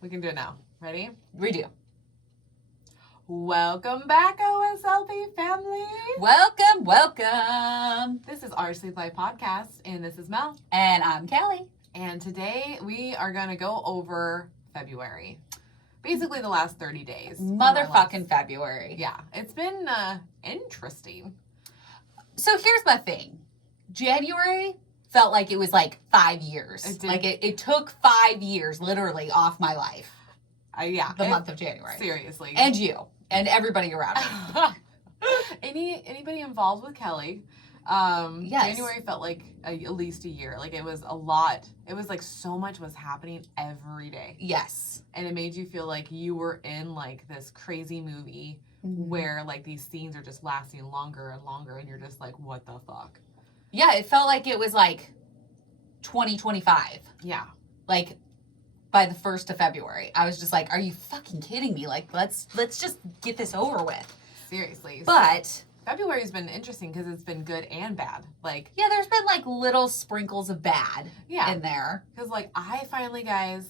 We can do it now. Ready? We do. Welcome back, OSLP family. Welcome. This is our Sleep Life podcast, and this is Mel. And I'm Kelly. And today we are going to go over February. Basically the last 30 days. Motherfucking February. Yeah. It's been interesting. So here's my thing. January felt like it was like 5 years. It did. Like it took 5 years literally off my life. Yeah. The month of January. Seriously. And you. And everybody around me. Anybody involved with Kelly. Yes. January felt like at least a year. Like it was a lot. It was like so much was happening every day. Yes. And it made you feel like you were in like this crazy movie where like these scenes are just lasting longer and longer and you're just like, what the fuck? Yeah, it felt like it was like 2025. Yeah. Like by the 1st of February. I was just like, are you fucking kidding me? Like let's just get this over with. Seriously. But February's been interesting because it's been good and bad. Like, yeah, there's been like little sprinkles of bad in there. Because like I finally, guys,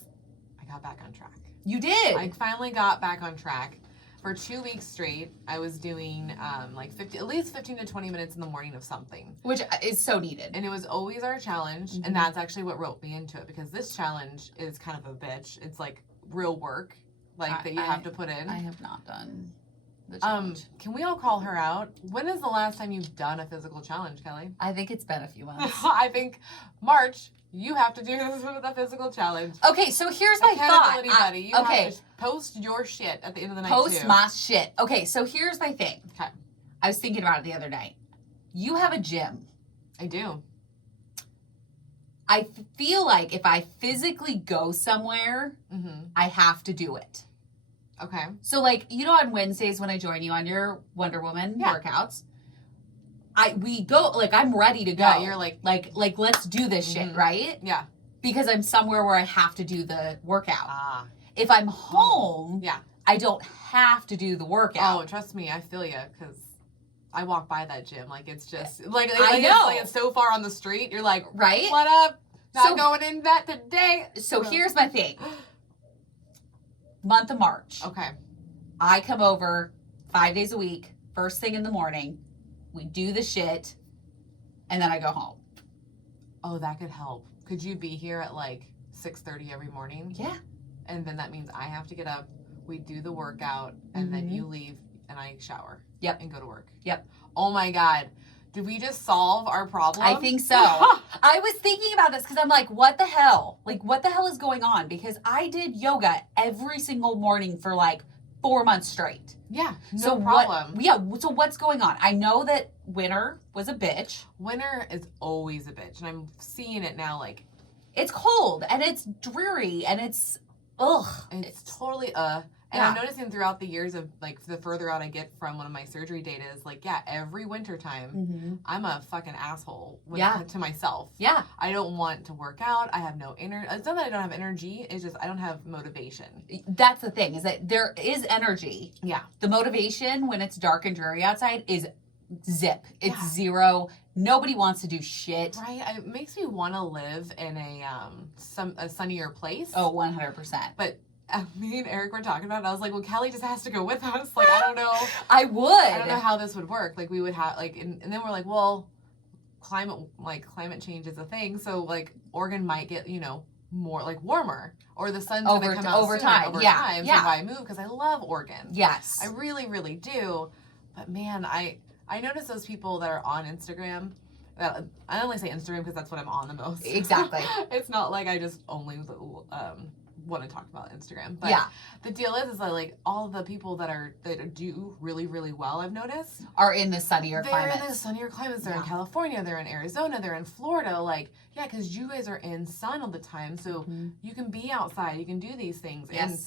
I got back on track. You did. I finally got back on track. For 2 weeks straight, I was doing like at least 15 to 20 minutes in the morning of something. Which is so needed. And it was always our challenge. And that's actually what roped me into it because this challenge is kind of a bitch. It's like real work that you have to put in. I have not done the challenge. Can we all call her out? When is the last time you've done a physical challenge, Kelly? I think it's been a few months. I think March, you have to do this with a physical challenge. Okay, so here's my thought. Buddy. You have to post your shit at the end of the night, Post my shit. Okay, so here's my thing. Okay. I was thinking about it the other night. You have a gym. I do. I feel like if I physically go somewhere, I have to do it. Okay. So like, you know, on Wednesdays when I join you on your Wonder Woman workouts, we go, like, I'm ready to go. Yeah, you're like let's do this shit, right? Yeah. Because I'm somewhere where I have to do the workout. If I'm home, I don't have to do the workout. Oh, trust me, I feel you, because I walk by that gym. Like, it's just, like I know. It's so far on the street, you're like, right? What up? Not going in that today. So here's my thing. Month of March. Okay. I come over 5 days a week, first thing in the morning. We do the shit, and then I go home. Oh, that could help. Could you be here at like 6:30 every morning? Yeah. And then that means I have to get up, we do the workout, and then you leave, and I shower. Yep. And go to work. Yep. Oh my God. Did we just solve our problem? I think so. I was thinking about this because I'm like, what the hell? Like, what the hell is going on? Because I did yoga every single morning for like 4 months straight. Yeah, no problem. So what's going on? I know that winter was a bitch. Winter is always a bitch, and I'm seeing it now. Like, it's cold and it's dreary and it's It's totally And I'm noticing throughout the years of like the further out I get from one of my surgery data is like, every winter time I'm a fucking asshole to myself. Yeah. I don't want to work out. I have no energy. It's not that I don't have energy. It's just I don't have motivation. That's the thing, is that there is energy. Yeah. The motivation when it's dark and dreary outside is zip. It's zero. Nobody wants to do shit. Right. It makes me want to live in a sunnier place. Oh, 100%. But me and Eric were talking about it. I was like, well, Kelly just has to go with us. Like, I don't know. I would. I don't know how this would work. Like, we would have, like, and then we're like, well, climate change is a thing. So, like, Oregon might get, more, like, warmer. Or the sun's going to come out over sooner, time. Over time. So I move because I love Oregon. Yes. I really, really do. But, man, I notice those people that are on Instagram. I only say Instagram because that's what I'm on the most. Exactly. It's not like I just only want to talk about Instagram. But the deal is that like all the people that do really, really well, I've noticed, are in the sunnier climates. They're in the sunnier climates. They're in California. They're in Arizona. They're in Florida. Like, because you guys are in sun all the time. So you can be outside. You can do these things. Yes. And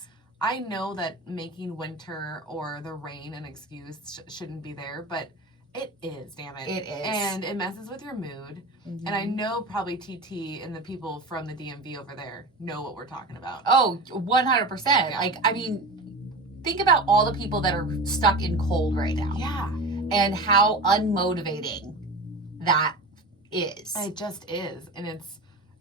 I know that making winter or the rain an excuse shouldn't be there, but it is, damn it. It is. And it messes with your mood. And I know probably TT and the people from the DMV over there know what we're talking about. Oh, 100%. Yeah. Like, I mean, think about all the people that are stuck in cold right now. Yeah. And how unmotivating that is. It just is. And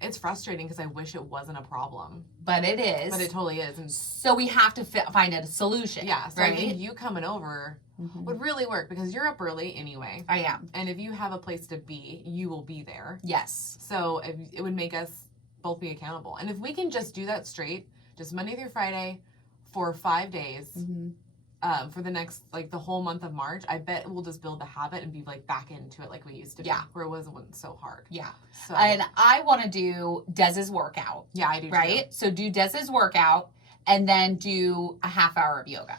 It's frustrating because I wish it wasn't a problem. But it is. But it totally is. And so we have to find a solution. Yeah. So right? I think you coming over would really work because you're up early anyway. I am. And if you have a place to be, you will be there. Yes. So it would make us both be accountable. And if we can just do that straight, just Monday through Friday for 5 days, for the next, like the whole month of March, I bet we'll just build the habit and be like back into it like we used to be. Where it wasn't so hard. Yeah. So, and I want to do Dez's workout. Yeah, I do too. Right? So do Dez's workout and then do a half hour of yoga.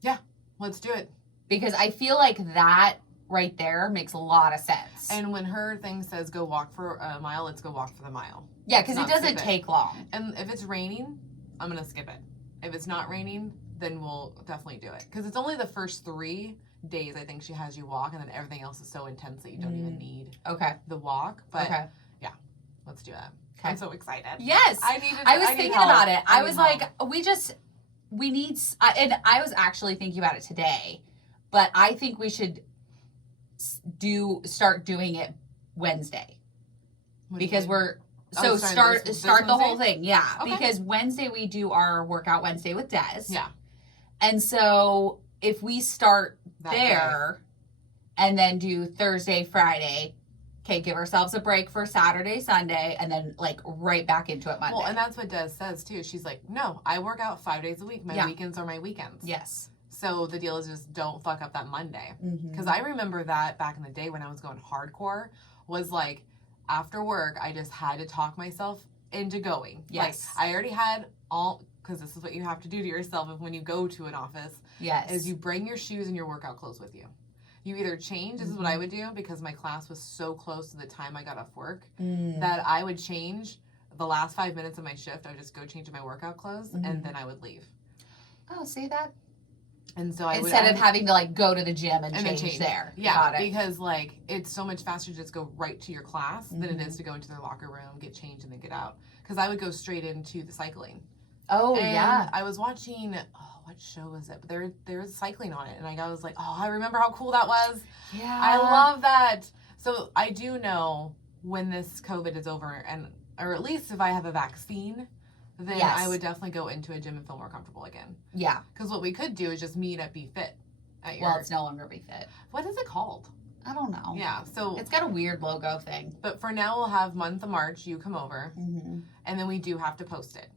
Yeah. Let's do it. Because I feel like that right there makes a lot of sense. And when her thing says go walk for a mile, let's go walk for the mile. Yeah, because it doesn't take long. And if it's raining, I'm going to skip it. If it's not raining, then we'll definitely do it. Because it's only the first 3 days, I think, she has you walk, and then everything else is so intense that you don't even need the walk. But yeah, let's do that. Okay. I'm so excited. Yes. I was thinking about it. I was like, we need, and I was actually thinking about it today, but I think we should start doing it Wednesday. Because we're, so start the whole thing. Yeah. Okay. Because Wednesday we do our workout Wednesday with Des. Yeah. And so if we start there and then do Thursday, Friday, okay, give ourselves a break for Saturday, Sunday, and then like right back into it Monday. Well, and that's what Des says too. She's like, no, I work out 5 days a week. My weekends are my weekends. Yes. So the deal is just don't fuck up that Monday. Because I remember that back in the day when I was going hardcore was like, after work, I just had to talk myself into going. Yes. Like, I already had because this is what you have to do to yourself when you go to an office. Yes. Is you bring your shoes and your workout clothes with you. You either change, this is what I would do, because my class was so close to the time I got off work, that I would change the last 5 minutes of my shift. I would just go change my workout clothes, and then I would leave. Oh, see that? And so Instead of having to like go to the gym and change there. Yeah, because like it's so much faster to just go right to your class than it is to go into their locker room, get changed, and then get out. Because I would go straight into the cycling. Oh, and yeah. I was watching, what show was it? But there was cycling on it. And I was like, I remember how cool that was. Yeah. I love that. So I do know when this COVID is over, or at least if I have a vaccine, then I would definitely go into a gym and feel more comfortable again. Yeah. Because what we could do is just meet at Be Fit. Well, it's no longer Be Fit. What is it called? I don't know. Yeah, so... It's got a weird logo thing. But for now, we'll have month of March, you come over, and then we do have to post it.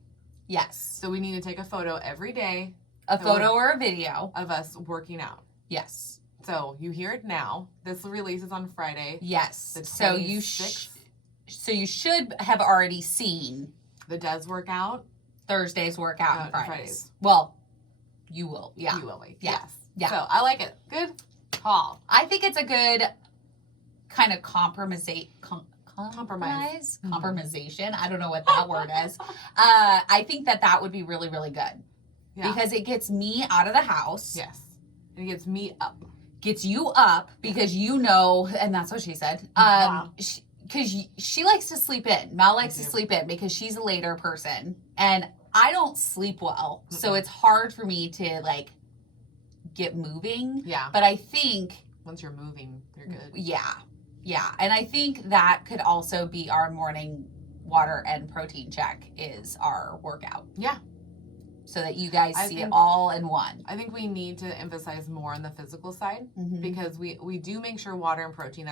Yes. So we need to take a photo every day. A photo or a video. Of us working out. Yes. So you hear it now. This releases on Friday. Yes. So you should have already seen... the Des workout, Thursday's workout, and Fridays. Well, you will. Yeah. You will. Yes. Yeah. So I like it. Good call. I think it's a good kind of compromisation. I don't know what that word is. I think that would be really, really good. Yeah. Because it gets me out of the house. Yes. And it gets me up. Gets you up because and that's what she said. Wow. Because she likes to sleep in. Mel likes to sleep in because she's a later person. And I don't sleep well. So it's hard for me to, like, get moving. Yeah. But I think... once you're moving, you're good. Yeah. Yeah. And I think that could also be our morning water and protein check is our workout. Yeah. So that you guys see it all in one. I think we need to emphasize more on the physical side because we do make sure water and protein,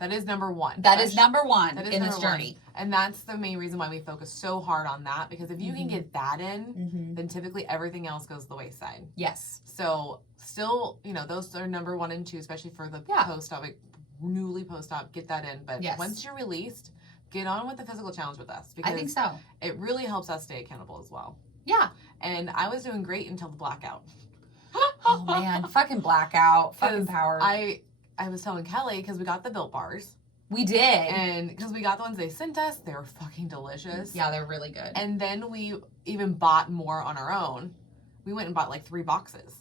that is number one. That is number one in this journey. And that's the main reason why we focus so hard on that, because if you can get that in, then typically everything else goes the wayside. Yes. So still, those are number 1 and 2, especially for the post-op, like, newly post-op, get that in. But once you're released, get on with the physical challenge with us. Because I think so. It really helps us stay accountable as well. Yeah. And I was doing great until the blackout. Oh, man. Fucking blackout. Fucking power. I was telling Kelly, because we got the Built Bars. We did. And because we got the ones they sent us, they were fucking delicious. Yeah, they're really good. And then we even bought more on our own. We went and bought like 3 boxes.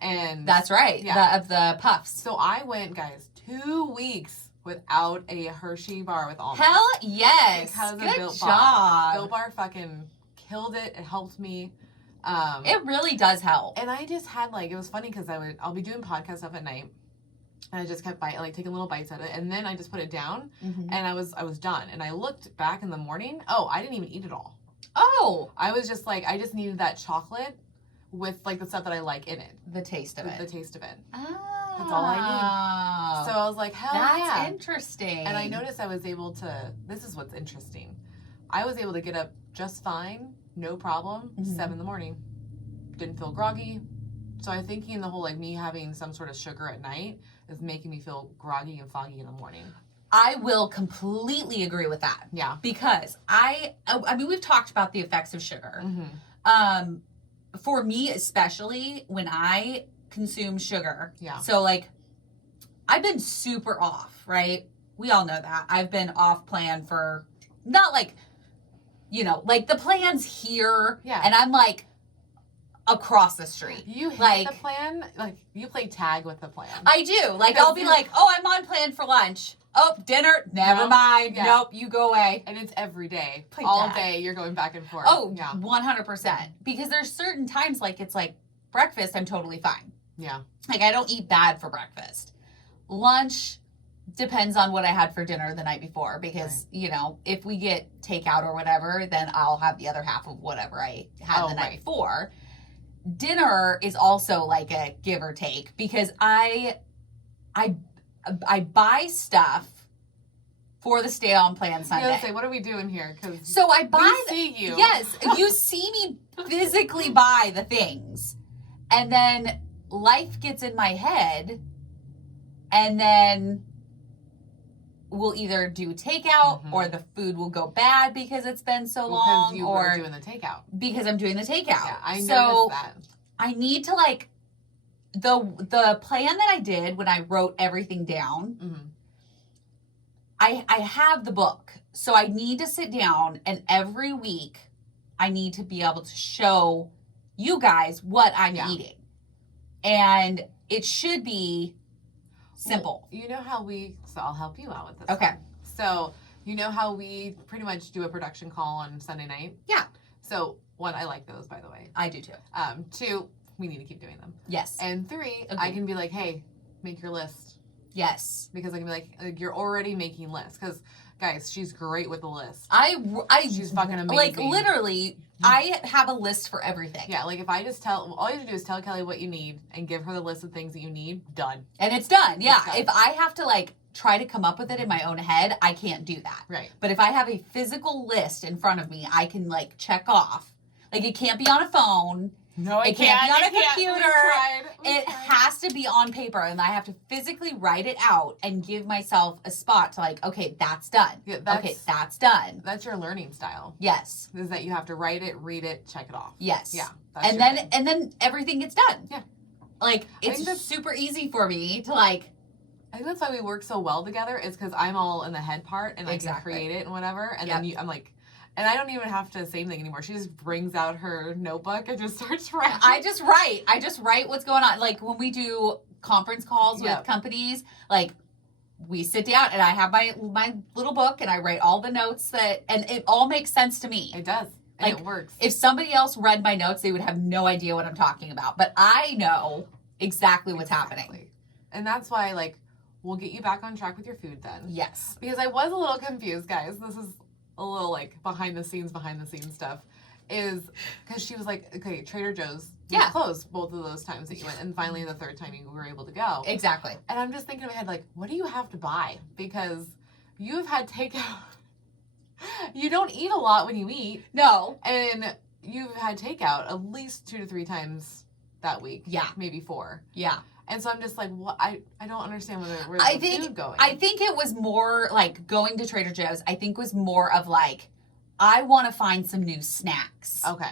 And that's right. Yeah. Of the puffs. So I went, guys, 2 weeks without a Hershey bar with almonds. Hell yes. Because good of Built job. Bar. Built Bar fucking killed it. It helped me. It really does help. And I just had it was funny because I'll be doing podcast stuff at night. And I just kept taking little bites at it, and then I just put it down, Mm-hmm. and I was done. And I looked back in the morning. Oh, I didn't even eat it all. Oh, I was just like, I just needed that chocolate with like the stuff that I like in it. the taste of it. The taste of it. Oh, That's all I need. So I was like, hell yeah. That's interesting. And I noticed I was able to. This is what's interesting. I was able to get up just fine, no problem. 7 a.m. Didn't feel groggy. So I'm thinking the whole like me having some sort of sugar at night is making me feel groggy and foggy in the morning. I will completely agree with that. Yeah. Because I mean, we've talked about the effects of sugar. Mm-hmm. For me, especially when I consume sugar. Yeah. So like, I've been super off, right? We all know that. I've been off plan for not like, you know, like the plan's here. Yeah. And I'm like across the street. You hit like, the plan? Like, you play tag with the plan. I do. Like, I'll be like, oh, I'm on plan for lunch. Oh, dinner? Never mind. Yeah. Nope, you go away. And it's every day. Play all tag. day you're going back and forth. Oh, yeah. 100%. Because there's certain times, like, it's like breakfast, I'm totally fine. Yeah. Like, I don't eat bad for breakfast. Lunch depends on what I had for dinner the night before. Because, you know, if we get takeout or whatever, then I'll have the other half of whatever I had the night before. Dinner is also like a give or take because I buy stuff for the stay on plan Sunday. I was gonna say, what are we doing here? So I buy. We see you. Yes, you see me physically buy the things, and then life gets in my head, and then we'll either do takeout or the food will go bad because it's been so long, because you or were doing the takeout. Because I'm doing the takeout. Yeah, I noticed that. I need to like the plan that I did when I wrote everything down. Mm-hmm. I have the book, so I need to sit down and every week I need to be able to show you guys what I'm eating, and it should be simple. Well, you know how so I'll help you out with this. Okay. One. So you know how we pretty much do a production call on Sunday night? Yeah. So 1, I like those, by the way. I do too. 2, we need to keep doing them. Yes. And 3, I can be like, hey, make your list. Yes. Because I can be like you're already making lists. Because guys, she's great with the list. She's fucking amazing. Like literally, I have a list for everything. Yeah, like if I just all you have to do is tell Kelly what you need and give her the list of things that you need, done. And it's done. Yeah. It's done. If I have to like try to come up with it in my own head, I can't do that. Right. But if I have a physical list in front of me, I can like check off. Like it can't be on a phone. No, it can't be on a computer. It has to be on paper, and I have to physically write it out and give myself a spot to like, okay, that's done. Yeah, that's done. That's your learning style. Yes. Is that you have to write it, read it, check it off. Yes. Yeah. And then everything gets done. Yeah. Like it's super easy for me to like. I think that's why we work so well together. Is because I'm all in the head part and I can create it and whatever, and then I'm like. And I don't even have to say anything anymore. She just brings out her notebook and just starts writing. I just write what's going on. Like when we do conference calls with companies, like we sit down and I have my little book and I write all the notes and it all makes sense to me. It does. And like, it works. If somebody else read my notes, they would have no idea what I'm talking about. But I know exactly what's happening. And that's why, like, we'll get you back on track with your food then. Yes. Because I was a little confused, guys. This is a little like behind the scenes stuff, is because she was like, okay, Trader Joe's was closed both of those times that you went, and finally the third time you were able to go. Exactly. And I'm just thinking in my head, like, what do you have to buy? Because you've had takeout. You don't eat a lot when you eat. No. And you've had takeout at least 2 to 3 times that week. Yeah. Maybe 4. Yeah. And so I'm just like, what? I don't understand where the food going. I think it was more like going to Trader Joe's. I think was more of like, I want to find some new snacks. Okay.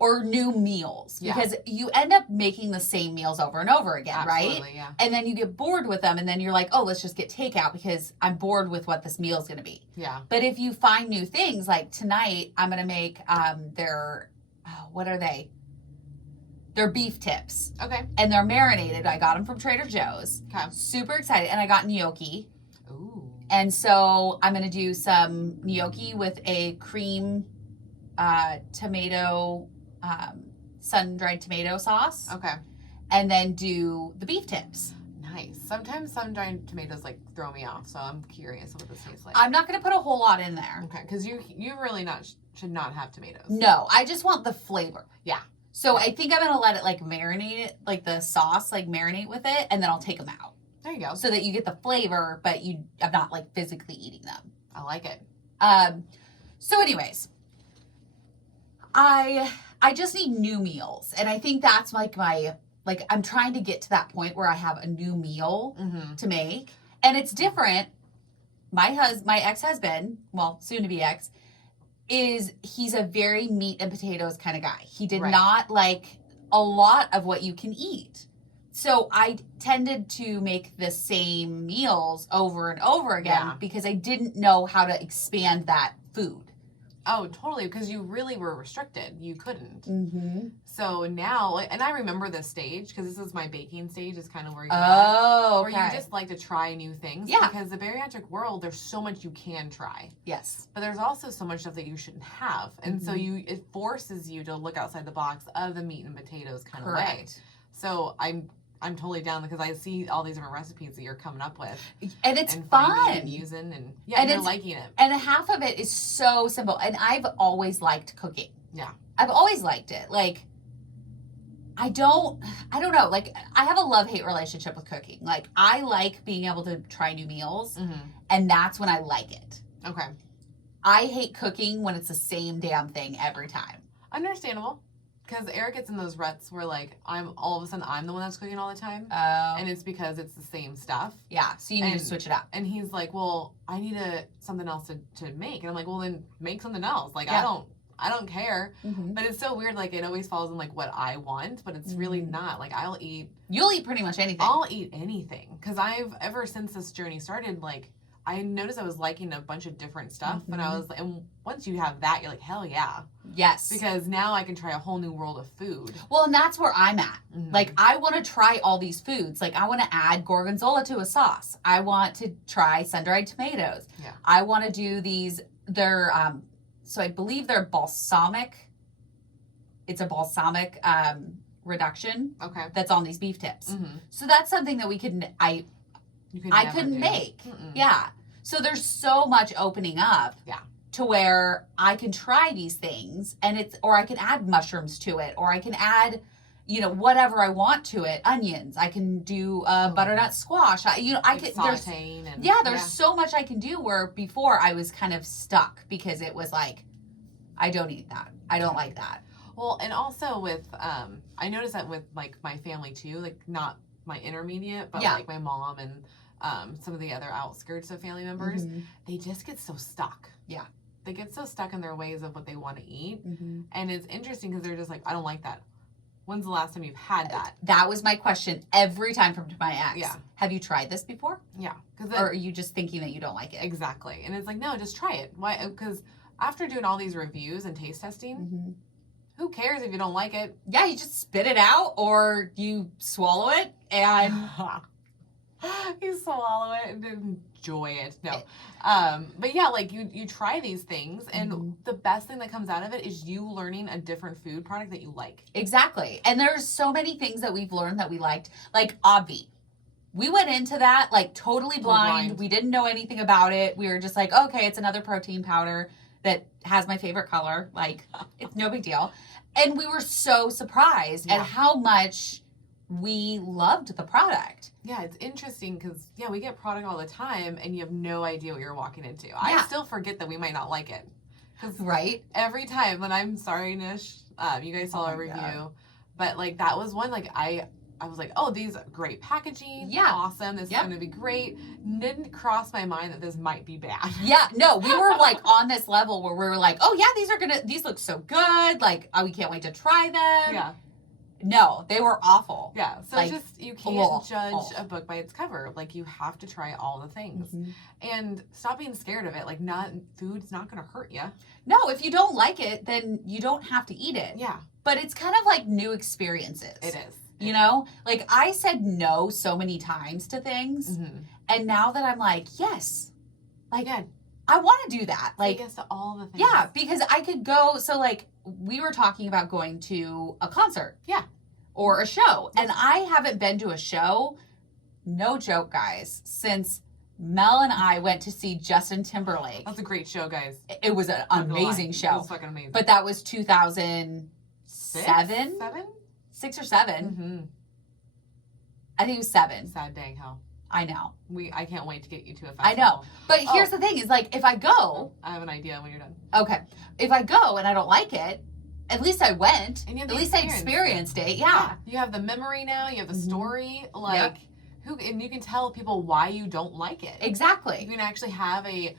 Or new meals. Yeah. Because you end up making the same meals over and over again, Absolutely, right? Yeah. And then you get bored with them, and then you're like, oh, let's just get takeout because I'm bored with what this meal's going to be. Yeah. But if you find new things, like tonight, I'm going to make what are they? They're beef tips. Okay. And they're marinated. I got them from Trader Joe's. Okay. Super excited. And I got gnocchi. Ooh. And so I'm going to do some gnocchi with a cream tomato, sun-dried tomato sauce. Okay. And then do the beef tips. Nice. Nice. Sometimes sun-dried tomatoes like throw me off, so I'm curious what this tastes like. I'm not going to put a whole lot in there. Okay, because you really should not have tomatoes. No, I just want the flavor. Yeah. So I think I'm going to let it like marinate it, like the sauce like marinate with it, and then I'll take them out. There you go. So that you get the flavor, but I'm not like physically eating them. I like it. So anyways, I just need new meals, and I think that's like I'm trying to get to that point where I have a new meal to make, and it's different. My ex-husband, well, soon to be ex, he's a very meat and potatoes kind of guy. He did not like a lot of what you can eat. So I tended to make the same meals over and over again because I didn't know how to expand that food. Oh, totally, because you really were restricted. You couldn't. Mm-hmm. So now, and I remember this stage, because this is my baking stage, is kind of where you're at. Where you just like to try new things. Yeah. Because the bariatric world, there's so much you can try. Yes. But there's also so much stuff that you shouldn't have. And so it forces you to look outside the box of the meat and potatoes kind of way. So I'm totally down because I see all these different recipes that you're coming up with. And it's fun. And using and you're liking it. And half of it is so simple. And I've always liked cooking. Yeah. I've always liked it. Like, I don't know. Like, I have a love-hate relationship with cooking. Like, I like being able to try new meals. And that's when I like it. Okay. I hate cooking when it's the same damn thing every time. Understandable. Because Eric gets in those ruts where, like, all of a sudden I'm the one that's cooking all the time. Oh. And it's because it's the same stuff. Yeah, so you need to switch it up. And he's like, well, I need something else to make. And I'm like, well, then make something else. Like, I don't care. But it's so weird. Like, it always falls in, like, what I want. But it's really not. Like, You'll eat pretty much anything. I'll eat anything. Because ever since this journey started, like, I noticed I was liking a bunch of different stuff. And once you have that, you're like, hell yeah. Yes. Because now I can try a whole new world of food. Well, and that's where I'm at. Like, I want to try all these foods. Like, I want to add gorgonzola to a sauce. I want to try sun-dried tomatoes. Yeah. I want to do they're, so I believe they're balsamic. It's a balsamic reduction. Okay. That's on these beef tips. So that's something that I couldn't make. Yeah. So there's so much opening up. Yeah. To where I can try these things or I can add mushrooms to it, or I can add, whatever I want to it. Onions. I can do butternut squash. There's so much I can do where before I was kind of stuck because it was like, I don't eat that. I don't like that. Well, and also with, I noticed that with like my family too, like not my intermediate, but like my mom and some of the other outskirts of family members, they just get so stuck. Yeah. They get so stuck in their ways of what they want to eat. And it's interesting because they're just like, I don't like that. When's the last time you've had that? That was my question every time from my ex. Yeah. Have you tried this before? Yeah. Or are you just thinking that you don't like it? Exactly. And it's like, no, just try it. Why? Because after doing all these reviews and taste testing, who cares if you don't like it? Yeah, you just spit it out or you swallow it and... You swallow it and enjoy it. No. But yeah, like you try these things and the best thing that comes out of it is you learning a different food product that you like. Exactly. And there's so many things that we've learned that we liked. Like Obvi. We went into that like totally blind. We didn't know anything about it. We were just like, okay, it's another protein powder that has my favorite color. Like, it's no big deal. And we were so surprised at how much we loved the product. Yeah, it's interesting because, we get product all the time and you have no idea what you're walking into. I still forget that we might not like it. Right? Every time, and I'm sorry, Nish, you guys saw our review, but like that was one, like I was like, oh, these are great packaging. Yeah. Awesome. This is going to be great. Didn't cross my mind that this might be bad. Yeah. No, we were like on this level where we were like, oh yeah, these look so good. Like, we can't wait to try them. Yeah. No, they were awful. Yeah, so like, you can't judge a book by its cover. Like, you have to try all the things. And stop being scared of it. Like, food's not going to hurt you. No, if you don't like it, then you don't have to eat it. Yeah. But it's kind of like new experiences. It is. You know? Like, I said no so many times to things. And now that I'm like, yes. Like, I want to do that. Like, yes to all the things. Yeah, because I could go. So, like, we were talking about going to a concert. Yeah. Or a show. And I haven't been to a show no joke, guys, since Mel and I went to see Justin Timberlake. That's a great show, guys. It was an amazing show. It was fucking amazing. But that was 2007? 7? 6 or 7. Mm-hmm. I think it was 7. Sad dang hell. I know. I can't wait to get you to a festival. I know. But here's the thing is, like, if I go... I have an idea when you're done. Okay. If I go and I don't like it, at least I went. And at least I experienced it. Yeah. You have the memory now. You have the story. Like, and you can tell people why you don't like it. Exactly. You can actually have a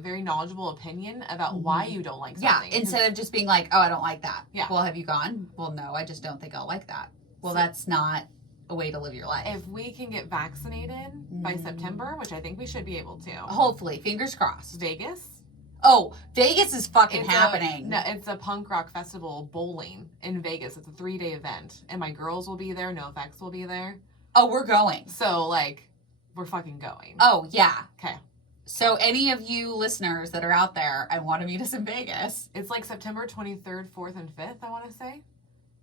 very knowledgeable opinion about why you don't like something. Yeah, instead of just being like, oh, I don't like that. Yeah. Well, have you gone? Well, no, I just don't think I'll like that. Well, that's not a way to live your life. If we can get vaccinated by September, which I think we should be able to. Hopefully, fingers crossed. Vegas? Oh, Vegas is fucking happening. It's a punk rock festival bowling in Vegas. It's a 3-day event. And my girls will be there. NoFX will be there. Oh, we're going. So, like, we're fucking going. Oh, yeah. Okay. So, any of you listeners that are out there and want to meet us in Vegas. It's like September 23rd, 4th, and 5th, I want to say.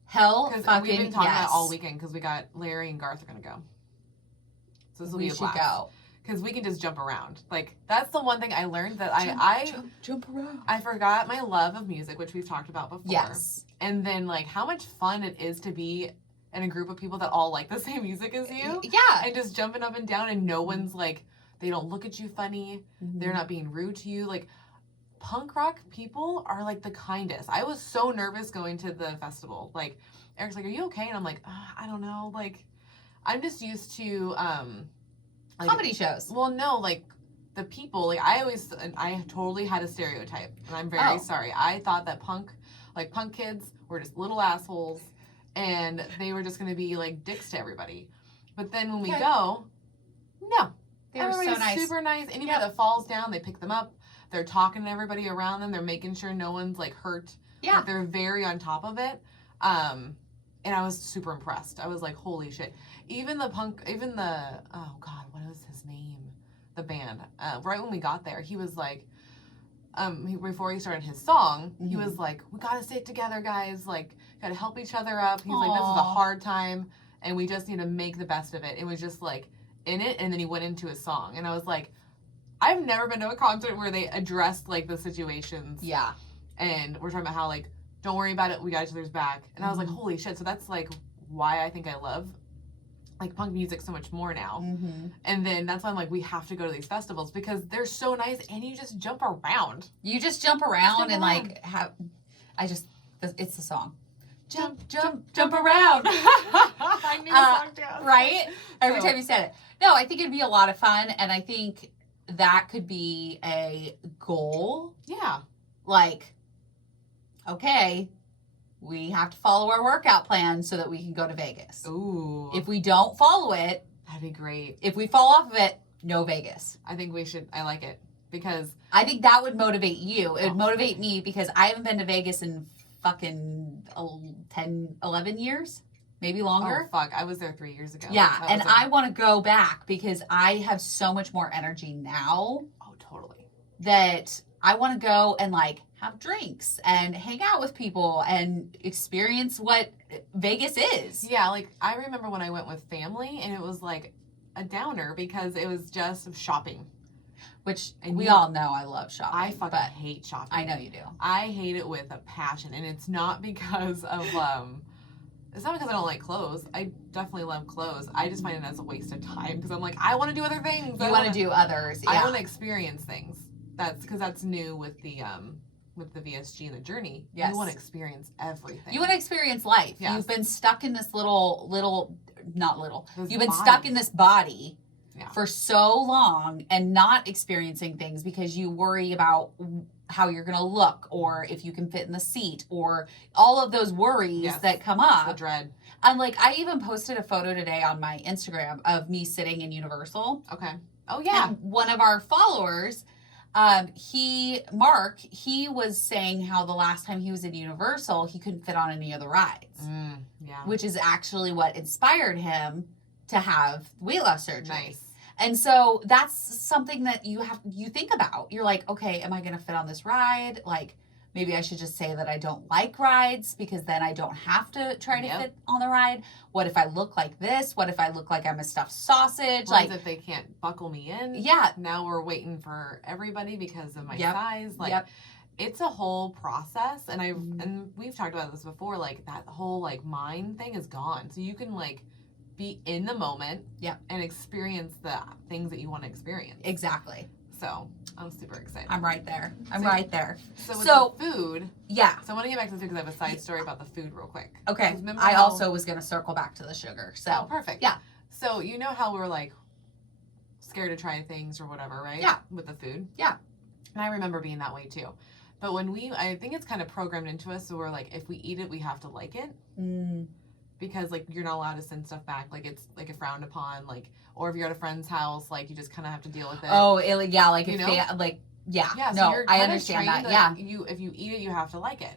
Hell fucking yes. We've been talking about it all weekend because we got Larry and Garth are going to go. So this will be a blast. We should go. Because we can just jump around. Like, that's the one thing I learned that jump around. I forgot my love of music, which we've talked about before. Yes. And then, like, how much fun it is to be in a group of people that all like the same music as you. Yeah. And just jumping up and down and no one's, like, they don't look at you funny. They're not being rude to you. Like, punk rock people are, like, the kindest. I was so nervous going to the festival. Like, Eric's like, are you okay? And I'm like, I don't know. Like, I'm just used to, like, comedy shows. Well, no, like, the people, like, I totally had a stereotype. And I'm very sorry. I thought that punk kids were just little assholes. And they were just going to be, like, dicks to everybody. But then when we go, no. Everybody's so nice. Super nice. Anybody that falls down, they pick them up. They're talking to everybody around them. They're making sure no one's, like, hurt. Yeah. Like, they're very on top of it. And I was super impressed. I was like, holy shit. Even the, oh God, what was his name? The band. Right when we got there, he was like, before he started his song, he was like, we gotta stick together, guys. Like, gotta help each other up. He's like, this is a hard time, and we just need to make the best of it. It was just like, in it, and then he went into his song. And I was like, I've never been to a concert where they addressed, like, the situations. Yeah. And we're talking about how, like, don't worry about it, we got each other's back. And I was like, holy shit. So that's, like, why I think I love, like, punk music so much more now. And then that's why I'm like, we have to go to these festivals because they're so nice and you just jump around. You just jump around and, like, it's the song. Jump, jump, jump around. I knew the song too. Right? Every time you said it. No, I think it'd be a lot of fun, and I think that could be a goal. Yeah. Like, okay, we have to follow our workout plan so that we can go to Vegas. Ooh. If we don't follow it, that'd be great. If we fall off of it, no Vegas. I think we should. I like it because I think that would motivate you. It would motivate me because I haven't been to Vegas in fucking 10, 11 years, maybe longer. Oh, fuck. I was there 3 years ago. Yeah, and I want to go back because I have so much more energy now. Oh, totally. That I want to go and, like, have drinks and hang out with people and experience what Vegas is. Yeah, like, I remember when I went with family and it was, like, a downer because it was just shopping. Which we all know I love shopping. I fucking hate shopping. I know you do. I hate it with a passion. And it's not because of, it's not because I don't like clothes. I definitely love clothes. I just find it as a waste of time because I'm like, I want to do other things. You want to do others. Yeah. I want to experience things. That's because that's new with the VSG and the journey. Yes. You want to experience everything. You want to experience life. Yes. You've been stuck in this you've been stuck in this body. Yeah. For so long and not experiencing things because you worry about how you're going to look or if you can fit in the seat or all of those worries that come up. The dread. And, like, I even posted a photo today on my Instagram of me sitting in Universal. Okay. Oh, yeah. And one of our followers, Mark, he was saying how the last time he was in Universal, he couldn't fit on any of the rides. Yeah. Which is actually what inspired him to have weight loss surgery. Nice. And so that's something that you think about. You're like, okay, am I going to fit on this ride? Like, maybe I should just say that I don't like rides because then I don't have to try to fit on the ride. What if I look like this? What if I look like I'm a stuffed sausage? Like if they can't buckle me in. Yeah. Now we're waiting for everybody because of my size. Like it's a whole process, and and we've talked about this before. Like that whole like mind thing is gone, so you can like be in the moment. And experience the things that you want to experience. Exactly. So I'm super excited. I'm right there. I'm right there. So with the food. Yeah. So I want to get back to the food because I have a side story about the food real quick. Okay. I also was going to circle back to the sugar. So. Oh, perfect. Yeah. So you know how we're like scared to try things or whatever, right? Yeah. With the food. Yeah. And I remember being that way too. But when I think it's kind of programmed into us. So we're like, if we eat it, we have to like it. Because like you're not allowed to send stuff back, like it's like a frowned upon, like, or if you're at a friend's house, like you just kind of have to deal with it. Oh, yeah, like you know, yeah. So no, I understand that. Yeah, if you eat it, you have to like it.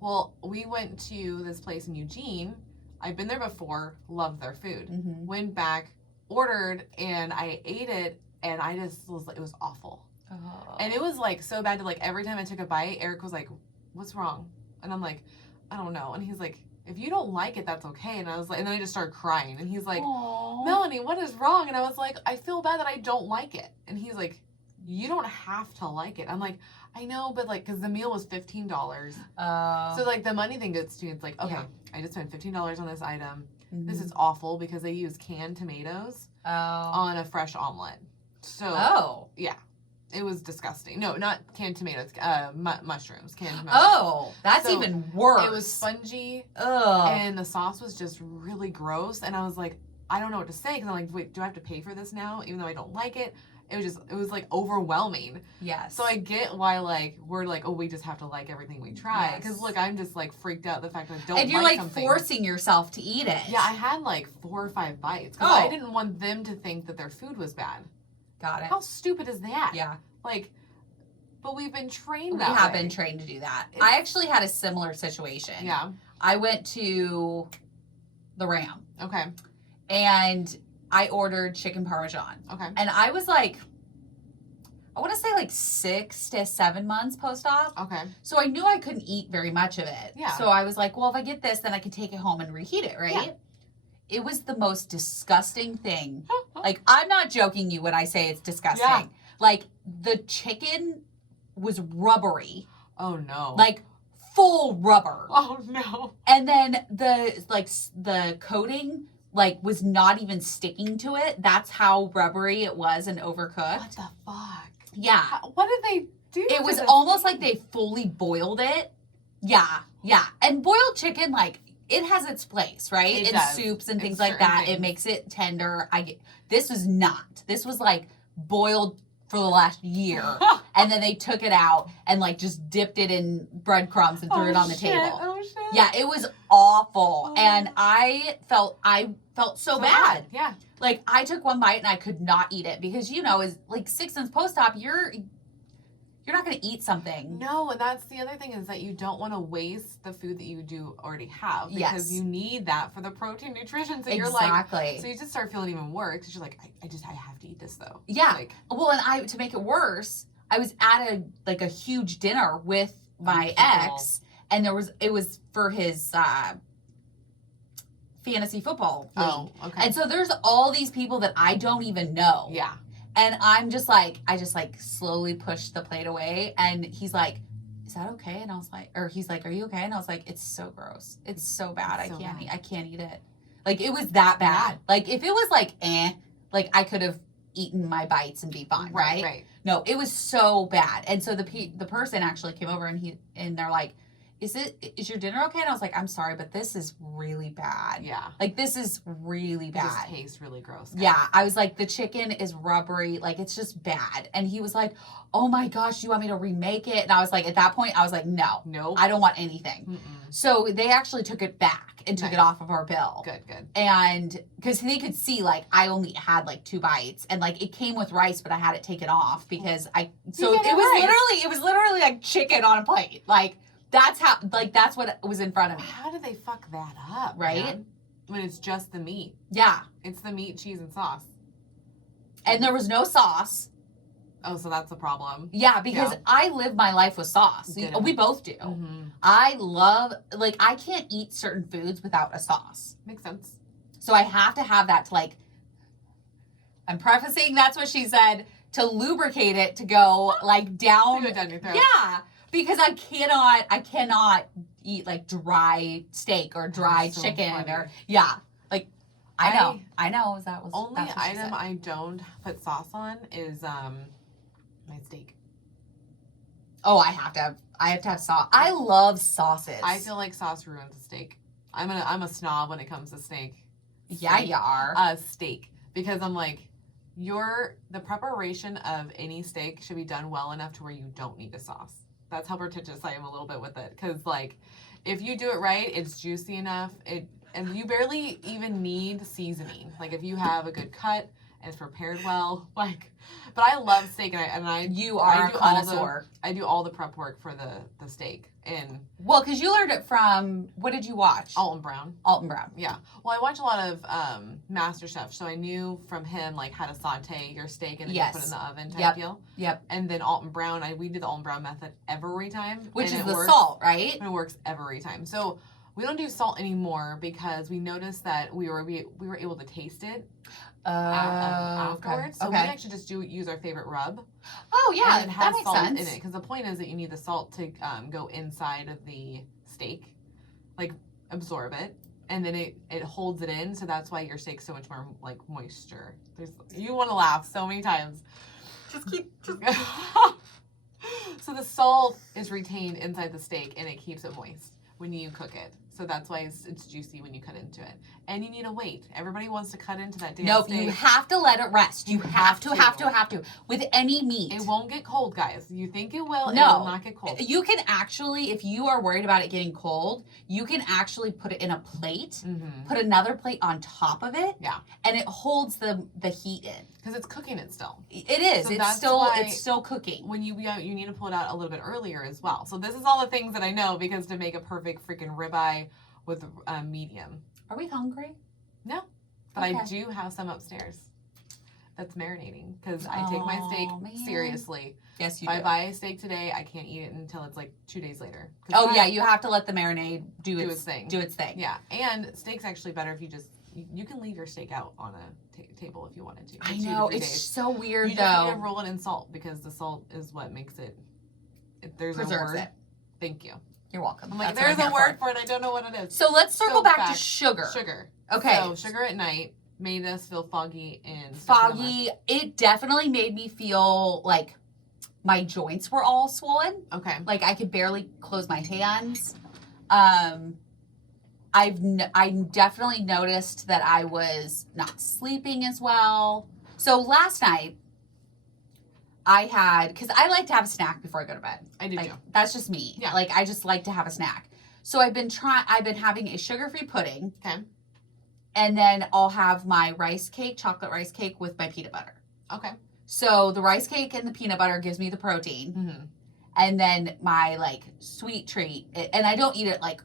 Well, we went to this place in Eugene. I've been there before. Loved their food. Went back, ordered, and I ate it, and I just was it was awful. And it was like so bad to like every time I took a bite, Eric was like, "What's wrong?" And I'm like, "I don't know." And he's like, if you don't like it, that's okay. And I was like, and then I just started crying. And he's like, aww, Melanie, what is wrong? And I was like, I feel bad that I don't like it. And he's like, you don't have to like it. I'm like, I know, but like, because the meal was $15. So like the money thing gets to me. It's like, okay, I just spent $15 on this item. This is awful because they use canned tomatoes on a fresh omelet. So, yeah. It was disgusting. No, not canned tomatoes. Mushrooms. Canned mushrooms. Oh, that's even worse. It was spongy. And the sauce was just really gross. And I was like, I don't know what to say. Because I'm like, wait, do I have to pay for this now? Even though I don't like it. It was like overwhelming. Yes. So I get why like we're like, oh, we just have to like everything we try. Because look, I'm just like freaked out the fact that I don't like something. And you're like forcing yourself to eat it. Yeah, I had like 4 or 5 bites. Because I didn't want them to think that their food was bad. Got it. How stupid is that? Yeah. Like, but we've been trained that way. We have been trained to do that. I actually had a similar situation. Yeah. I went to the Ram. Okay. And I ordered chicken parmesan. Okay. And I was like, I want to say like 6 to 7 months post-op. Okay. So I knew I couldn't eat very much of it. Yeah. So I was like, well, if I get this, then I can take it home and reheat it, right? Yeah. It was the most disgusting thing. Like, I'm not joking you when I say it's disgusting. Yeah. Like, the chicken was rubbery. Oh, no. Like, full rubber. Oh, no. And then the coating, like, was not even sticking to it. That's how rubbery it was and overcooked. What the fuck? Yeah. What did they do? It was almost like they fully boiled it. Yeah. Yeah. And boiled chicken, like, it has its place, right? In soups and things like that. It makes it tender. This was not. This was like boiled for the last year. And then they took it out and like just dipped it in breadcrumbs and threw it on the table. Oh shit. Yeah, it was awful. And I felt so bad. Yeah. Like I took one bite and I could not eat it because is like 6 months post-op, you're not going to eat something. No, and that's the other thing is that you don't want to waste the food that you do already have because you need that for the protein nutrition. So you're like, so you just start feeling even worse because you're like, I have to eat this though. Yeah. Like, well, and to make it worse, I was at a huge dinner with my ex, and it was for his fantasy football league. Oh, okay. And so there's all these people that I don't even know. Yeah. And I'm just like, I just like slowly pushed the plate away. And he's like, is that okay? And I was like, or he's like, are you okay? And I was like, it's so gross. It's so bad. I can't eat it. Like it was that bad. Yeah. Like if it was like, like I could have eaten my bites and be fine. Right. No, it was so bad. And so the person actually came over and they're like, is your dinner okay? And I was like, I'm sorry, but this is really bad. Yeah. Like, this is really bad. It just tastes really gross. Guys. Yeah. I was like, the chicken is rubbery. Like, it's just bad. And he was like, oh my gosh, do you want me to remake it? And I was like, at that point, I was like, no. I don't want anything. Mm-mm. So they actually took it back and took it off of our bill. Good. And because they could see, like, I only had like 2 bites. And like, it came with rice, but I had it taken off because it was literally like chicken on a plate. Like, that's what was in front of me. How did they fuck that up? Right? Man? When it's just the meat. Yeah. It's the meat, cheese, and sauce. And there was no sauce. Oh, so that's a problem. Yeah, because I live my life with sauce. We both do. I love, like, I can't eat certain foods without a sauce. Makes sense. So I have to have that to, like, I'm prefacing that's what she said, to lubricate it to go, like, down. To go down your throat. Yeah, because I cannot eat, like, dry steak or dry chicken or, like, I know. That was only that's what she item said. I don't put sauce on is my steak. Oh, I have to have sauce. I love sauces. I feel like sauce ruins a steak. I'm a snob when it comes to steak. Yeah, you are. Steak. Because I'm like, the preparation of any steak should be done well enough to where you don't need a sauce. That's how pretentious I am a little bit with it. Because, like, if you do it right, it's juicy enough. And you barely even need seasoning. Like, if you have a good cut and it's prepared well, like, but I love steak, you are a connoisseur. I do all the prep work for the steak. And well, because you learned it from, what did you watch? Alton Brown. Yeah. Well, I watch a lot of MasterChef, so I knew from him, like, how to saute your steak and then you put it in the oven type deal. Yep. And then Alton Brown, we do the Alton Brown method every time. Which is the salt, right? And it works every time. So we don't do salt anymore because we noticed that we were able to taste it afterwards. So we actually just use our favorite rub. Oh yeah, and it has that makes salt sense. in it because the point is that you need the salt to go inside of the steak, like absorb it, and then it holds it in. So that's why your steak's so much more like moisture. You want to laugh so many times. So the salt is retained inside the steak and it keeps it moist when you cook it. So that's why it's juicy when you cut into it. And you need a weight. Everybody wants to cut into that damn steak. No, you have to let it rest. You have to. With any meat. It won't get cold, guys. You think it will, no. It will not get cold. You can actually, if you are worried about it getting cold, you can actually put it in a plate, put another plate on top of it, and it holds the heat in. Because it's cooking it still. It is. So it's still cooking. When you need to pull it out a little bit earlier as well. So this is all the things that I know because to make a perfect freaking ribeye with medium. Are we hungry? No, but I do have some upstairs that's marinating because I take my steak seriously. Yes, you do. If I buy a steak today, I can't eat it until it's like 2 days later. Oh yeah, you have to let the marinade do its thing. Yeah, and steak's actually better if you can leave your steak out on a table if you wanted to. I know, it's so weird though. You just need to roll it in salt because the salt is what makes it. There's preserves a word. it. Thank you. You're welcome. I'm like, there's a word for it. I don't know what it is. So let's circle back to sugar. Sugar. Okay. So sugar at night made us feel foggy and foggy. It definitely made me feel like my joints were all swollen. Okay. Like I could barely close my hands. I definitely noticed that I was not sleeping as well. So last night because I like to have a snack before I go to bed. I do too. That's just me. Yeah. Like I just like to have a snack. So I've been having a sugar-free pudding. Okay. And then I'll have my chocolate rice cake with my peanut butter. Okay. So the rice cake and the peanut butter gives me the protein. Mm-hmm. And then my like sweet treat, and I don't eat it like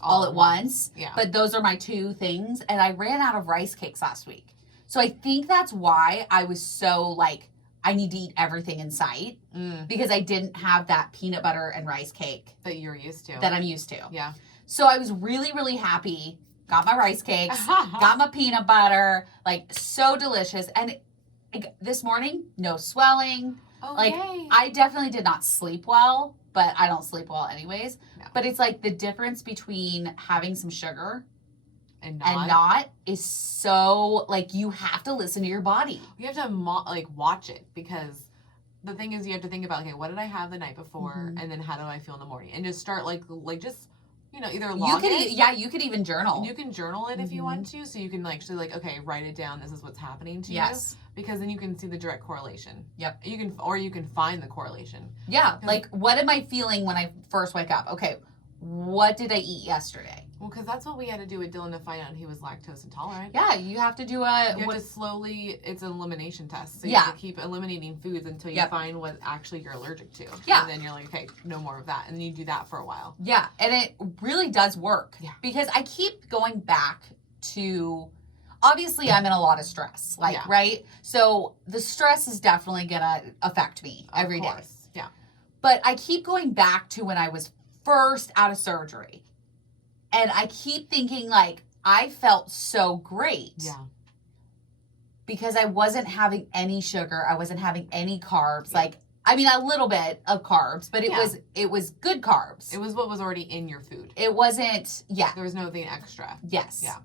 all at once. Yeah. But those are my two things. And I ran out of rice cakes last week. So I think that's why I was so like, I need to eat everything in sight because I didn't have that peanut butter and rice cake that you're used to. That I'm used to. Yeah. So I was really, really happy. Got my rice cakes, got my peanut butter, like so delicious. And this morning, no swelling. Oh, like yay. I definitely did not sleep well, but I don't sleep well anyways. No. But it's like the difference between having some sugar and not is so like you have to listen to your body. You have to watch it because the thing is you have to think about, okay, what did I have the night before and then how do I feel in the morning? And just start just either log it. You could even journal. You can journal it if you want to, so you can actually okay, write it down. This is what's happening to you. Because then you can see the direct correlation. Yep. You can find the correlation. Yeah. Like what am I feeling when I first wake up? Okay, what did I eat yesterday? Well, because that's what we had to do with Dylan to find out he was lactose intolerant. Yeah, you have to do You have to slowly, it's an elimination test. So you have to keep eliminating foods until you find what actually you're allergic to. Yeah. And then you're like, okay, no more of that. And then you do that for a while. Yeah, and it really does work. Yeah. Because I keep going back to, obviously I'm in a lot of stress, like, right? So the stress is definitely gonna affect me every day. Yeah. But I keep going back to when I was first out of surgery. And I keep thinking, like, I felt so great. Yeah. Because I wasn't having any sugar. I wasn't having any carbs. Yeah. Like, I mean, a little bit of carbs, but it was good carbs. It was what was already in your food. It wasn't, There was nothing extra. Yes. Yeah.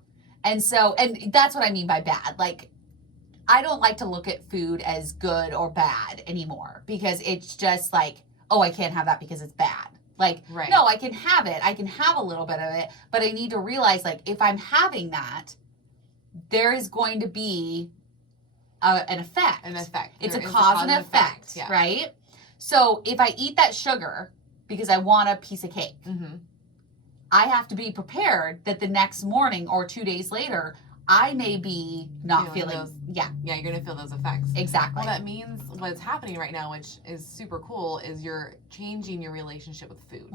And so, and that's what I mean by bad. Like, I don't like to look at food as good or bad anymore because it's just like, oh, I can't have that because it's bad. Like, no, I can have it. I can have a little bit of it, but I need to realize, like, if I'm having that, there is going to be an effect. An effect. It's a cause and effect, right? So if I eat that sugar because I want a piece of cake, I have to be prepared that the next morning or 2 days later, I may be not feeling those, yeah, you're going to feel those effects. Exactly. Well, that means what's happening right now, which is super cool, is you're changing your relationship with food.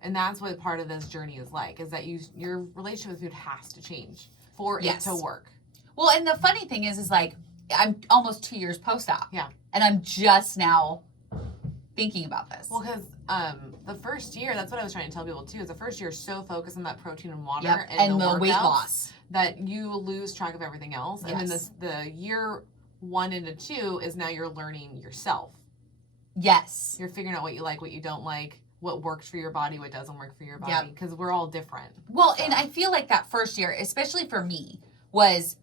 And that's what part of this journey is like, is that your relationship with food has to change for it to work. Well, and the funny thing is like, I'm almost 2 years post-op. Yeah. And I'm just now thinking about this. Well, because the first year, that's what I was trying to tell people too, is the first year is so focused on that protein and water and the weight loss that you lose track of everything else. And then the year 1 into 2 is now you're learning yourself. Yes. You're figuring out what you like, what you don't like, what works for your body, what doesn't work for your body, because we're all different. Well, and I feel like that first year, especially for me, was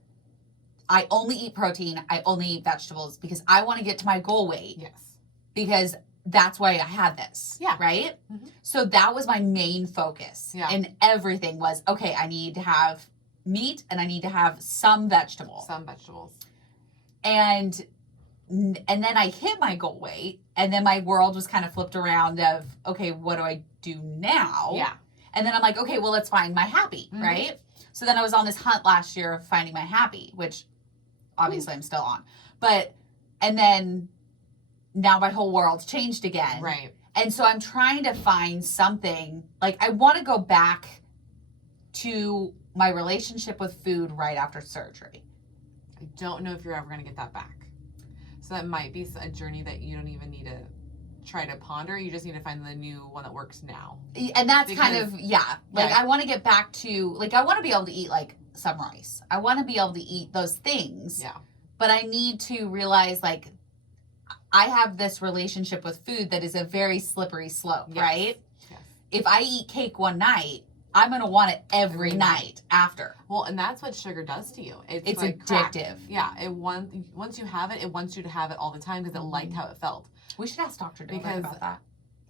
I only eat protein, I only eat vegetables because I want to get to my goal weight. Yes. Because that's why I had this. Yeah. Right? So that was my main focus. Yeah. And everything was, okay, I need to have meat and I need to have some vegetables. Some vegetables. And then I hit my goal weight and then my world was kind of flipped around of, okay, what do I do now? Yeah. And then I'm like, okay, well, let's find my happy, right? So then I was on this hunt last year of finding my happy, which obviously I'm still on. And then now my whole world's changed again. Right. And so I'm trying to find something, like I want to go back to my relationship with food right after surgery. I don't know if you're ever going to get that back. So that might be a journey that you don't even need to try to ponder. You just need to find the new one that works now. And that's kind of, I want to get back to, like, I want to be able to eat, like, some rice. I want to be able to eat those things. Yeah. But I need to realize, like, I have this relationship with food that is a very slippery slope, right? Yes. If I eat cake one night, I'm going to want it every night after. Well, and that's what sugar does to you. It's like addictive. Yeah. Once you have it, it wants you to have it all the time because it liked how it felt. We should ask Dr. Dillon about that.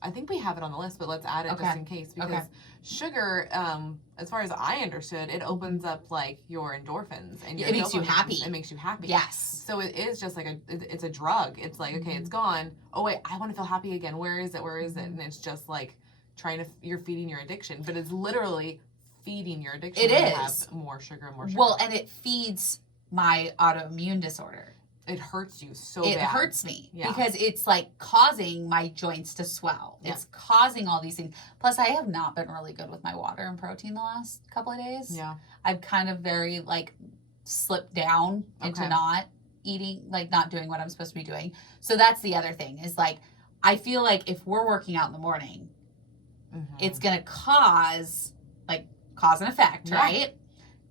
I think we have it on the list, but let's add it just in case. Because sugar, as far as I understood, it opens up like your endorphins. And it makes you happy. It makes you happy. Yes. So it is just like it's a drug. It's like, okay, it's gone. Oh, wait, I want to feel happy again. Where is it? Where is it? And it's just like you're feeding your addiction. But it's literally feeding your addiction. It is. Have more sugar and more sugar. Well, and it feeds my autoimmune disorder. It hurts you so bad. It hurts me because it's like causing my joints to swell. Yeah. It's causing all these things. Plus, I have not been really good with my water and protein the last couple of days. Yeah. I've kind of very like slipped down into not eating, like not doing what I'm supposed to be doing. So that's the other thing is like, I feel like if we're working out in the morning, it's going to cause and effect, right?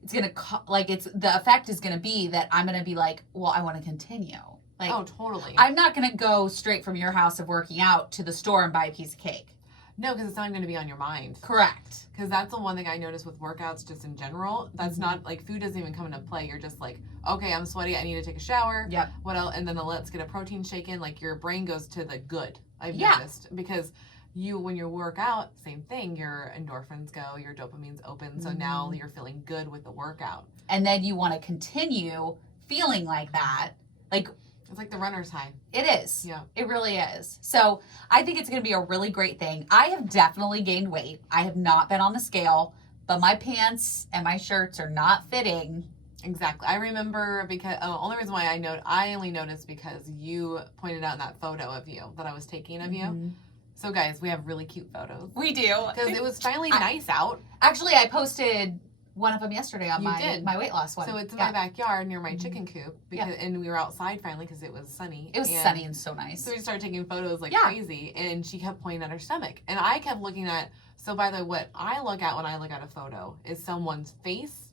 It's going to, the effect is going to be that I'm going to be like, well, I want to continue. Like, oh, totally. I'm not going to go straight from your house of working out to the store and buy a piece of cake. No, because it's not going to be on your mind. Correct. Because that's the one thing I noticed with workouts just in general. That's not, like, food doesn't even come into play. You're just like, okay, I'm sweaty. I need to take a shower. Yep. What else? And then let's get a protein shake in. Like, your brain goes to the good, I've noticed. Because when you work out, same thing, your endorphins go, your dopamine's open, so now you're feeling good with the workout. And then you want to continue feeling like that. Like, it's like the runner's high. It is. Yeah. It really is. So I think it's going to be a really great thing. I have definitely gained weight. I have not been on the scale, but my pants and my shirts are not fitting. Exactly. I remember because only reason why I only noticed because you pointed out in that photo of you that I was taking of you. So, guys, we have really cute photos. We do. Because it was finally nice out. Actually, I posted one of them yesterday on my weight loss one. So it's in my backyard near my chicken coop and we were outside finally because it was sunny. It was sunny and so nice. So we started taking photos like crazy, and she kept pointing at her stomach, and I kept looking at. So by the way, what I look at when I look at a photo is someone's face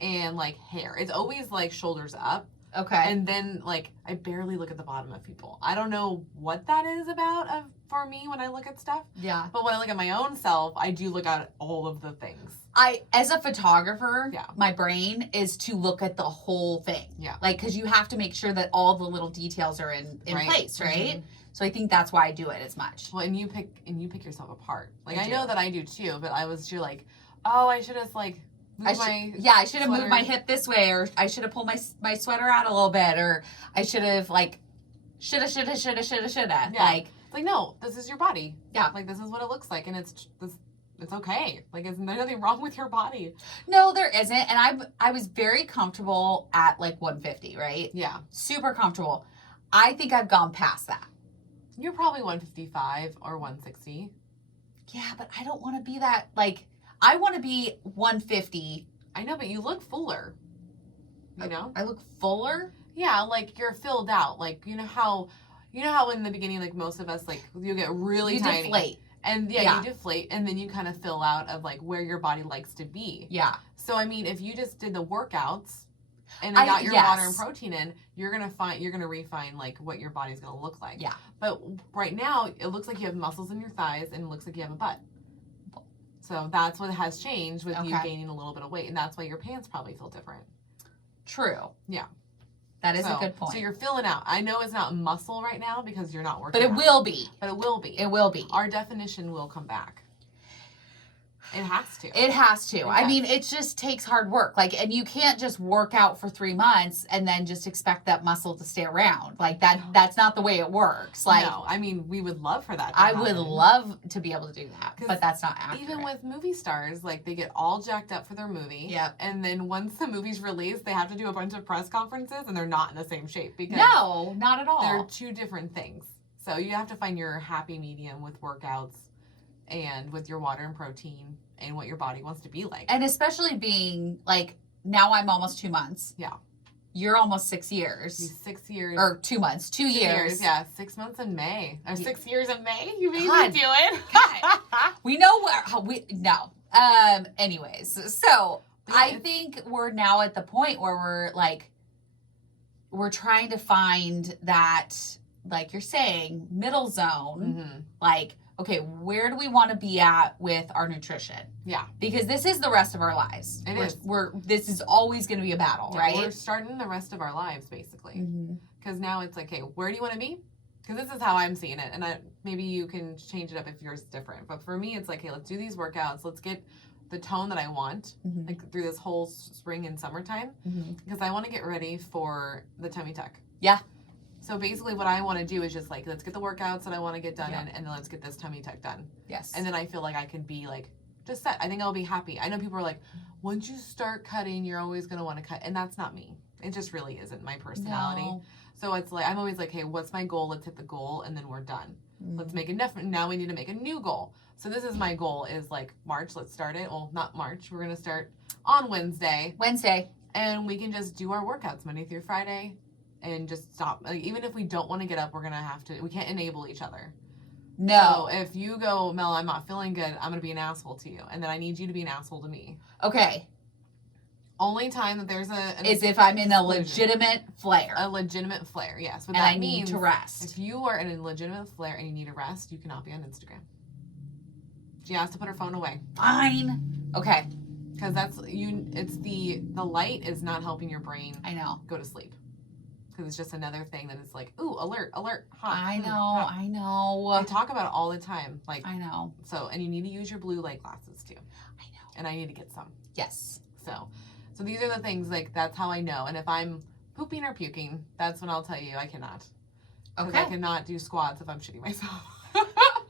and like hair. It's always like shoulders up. Okay. And then, like, I barely look at the bottom of people. I don't know what that is about for me when I look at stuff. Yeah. But when I look at my own self, I do look at all of the things. As a photographer, my brain is to look at the whole thing. Yeah. Like, because you have to make sure that all the little details are in place, right? Mm-hmm. So I think that's why I do it as much. Well, and you pick yourself apart. Like, I know that I do too, but you're like, oh, I should have, like... I should have moved my hip this way, or I should have pulled my sweater out a little bit, or I should have shoulda. Yeah. Like no, this is your body. Yeah. Like this is what it looks like, and it's okay. Like there's nothing wrong with your body. No, there isn't. And I was very comfortable at like 150, right? Yeah. Super comfortable. I think I've gone past that. You're probably 155 or 160. Yeah, but I don't want to be that like. I want to be 150. I know, but you look fuller. You know? I look fuller? Yeah, like you're filled out. Like you know how in the beginning, like most of us, like you get really tiny. You deflate. And you deflate, and then you kind of fill out of like where your body likes to be. Yeah. So I mean, if you just did the workouts and got your water and protein in, you're gonna refine like what your body's gonna look like. Yeah. But right now, it looks like you have muscles in your thighs, and it looks like you have a butt. So that's what has changed with you gaining a little bit of weight, and that's why your pants probably feel different. True. Yeah. That is a good point. So you're filling out. I know it's not muscle right now because you're not working But it will be. But it will be. It will be. Our definition will come back. It has to. It has to. I mean, it just takes hard work. Like, and you can't just work out for 3 months and then just expect that muscle to stay around. Like that's not the way it works. Like, no, I mean, we would love for that to happen. Would love to be able to do that, but that's not accurate. Even with movie stars, like they get all jacked up for their movie. Yep. And then once the movie's released, they have to do a bunch of press conferences and they're not in the same shape because no, not at all. They're two different things. So you have to find your happy medium with workouts and with your water and protein and what your body wants to be like. And especially being like, now I'm almost 2 months. Yeah. You're almost 6 years. 6 years. Or 2 months. 2 years. Yeah. 6 months in May. Or 6 years in May? You made me do it. God. We know anyways. So I think we're now at the point where we're trying to find that, like you're saying, middle zone. Mm-hmm. Like, okay, where do we want to be at with our nutrition? Yeah. Because this is the rest of our lives. This is always going to be a battle, right? We're starting the rest of our lives, basically. Because now it's like, okay, where do you want to be? Because this is how I'm seeing it. And maybe you can change it up if yours is different. But for me, it's like, hey, let's do these workouts. Let's get the tone that I want like through this whole spring and summertime. Because I want to get ready for the tummy tuck. Yeah. So basically what I want to do is just like, let's get the workouts that I want to get done and then let's get this tummy tuck done. Yes. And then I feel like I can be like, just set. I think I'll be happy. I know people are like, once you start cutting, you're always going to want to cut. And that's not me. It just really isn't my personality. No. So it's like, I'm always like, hey, what's my goal? Let's hit the goal and then we're done. Let's make enough. Now we need to make a new goal. So this is my goal is like March. Let's start it. Well, not March. We're going to start on Wednesday. And we can just do our workouts Monday through Friday. And just stop. Like, even if we don't want to get up, we can't enable each other. No. So if you go, Mel, I'm not feeling good, I'm going to be an asshole to you. And then I need you to be an asshole to me. Okay. Only time that there's is if I'm in a legitimate flare. A legitimate flare, yes. But I need to rest. If you are in a legitimate flare and you need a rest, you cannot be on Instagram. She has to put her phone away. Fine. Okay. Because it's the light is not helping your brain go to sleep. Because it's just another thing that is like, ooh, alert, hot. I know. They talk about it all the time. Like I know. So, and you need to use your blue light glasses too. I know. And I need to get some. Yes. So these are the things, like, that's how I know. And if I'm pooping or puking, that's when I'll tell you I cannot. Okay. I cannot do squats if I'm shitting myself.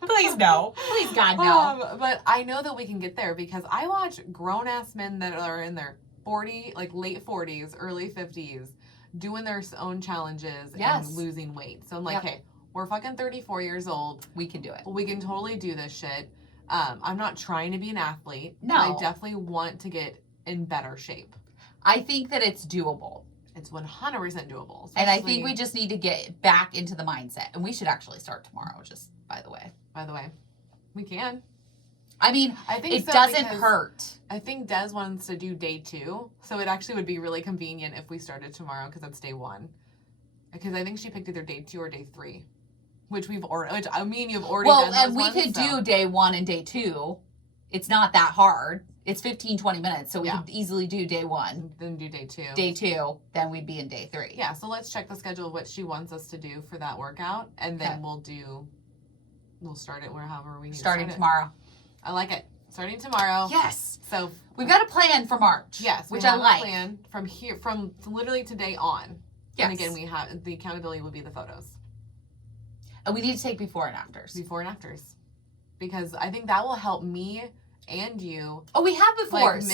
Please no. Please God no. But I know that we can get there because I watch grown-ass men that are in their 40, like late 40s, early 50s, doing their own challenges and losing weight. So I'm like, hey, we're fucking 34 years old. We can do it. We can totally do this shit. I'm not trying to be an athlete. No. I definitely want to get in better shape. I think that it's doable. It's 100% doable. And I think we just need to get back into the mindset. And we should actually start tomorrow, just by the way. By the way, we can. I mean, I think it doesn't hurt. I think Des wants to do day 2. So it actually would be really convenient if we started tomorrow because that's day 1. Because I think she picked either day 2 or day 3. Which you've already done. Well, and we could do day 1 and day 2. It's not that hard. It's 15, 20 minutes. So we could easily do day 1. Then do day 2. Day 2, then we'd be in day 3. Yeah, so let's check the schedule of what she wants us to do for that workout. And then we'll start it wherever we need Starting tomorrow. I like it. Starting tomorrow. Yes. So we've got a plan for March. Yes, which I like. A plan from literally today on. Yes. And again, we have the accountability will be the photos. And we need to take before and afters. Before and afters, because I think that will help me and you. Oh, we have befores.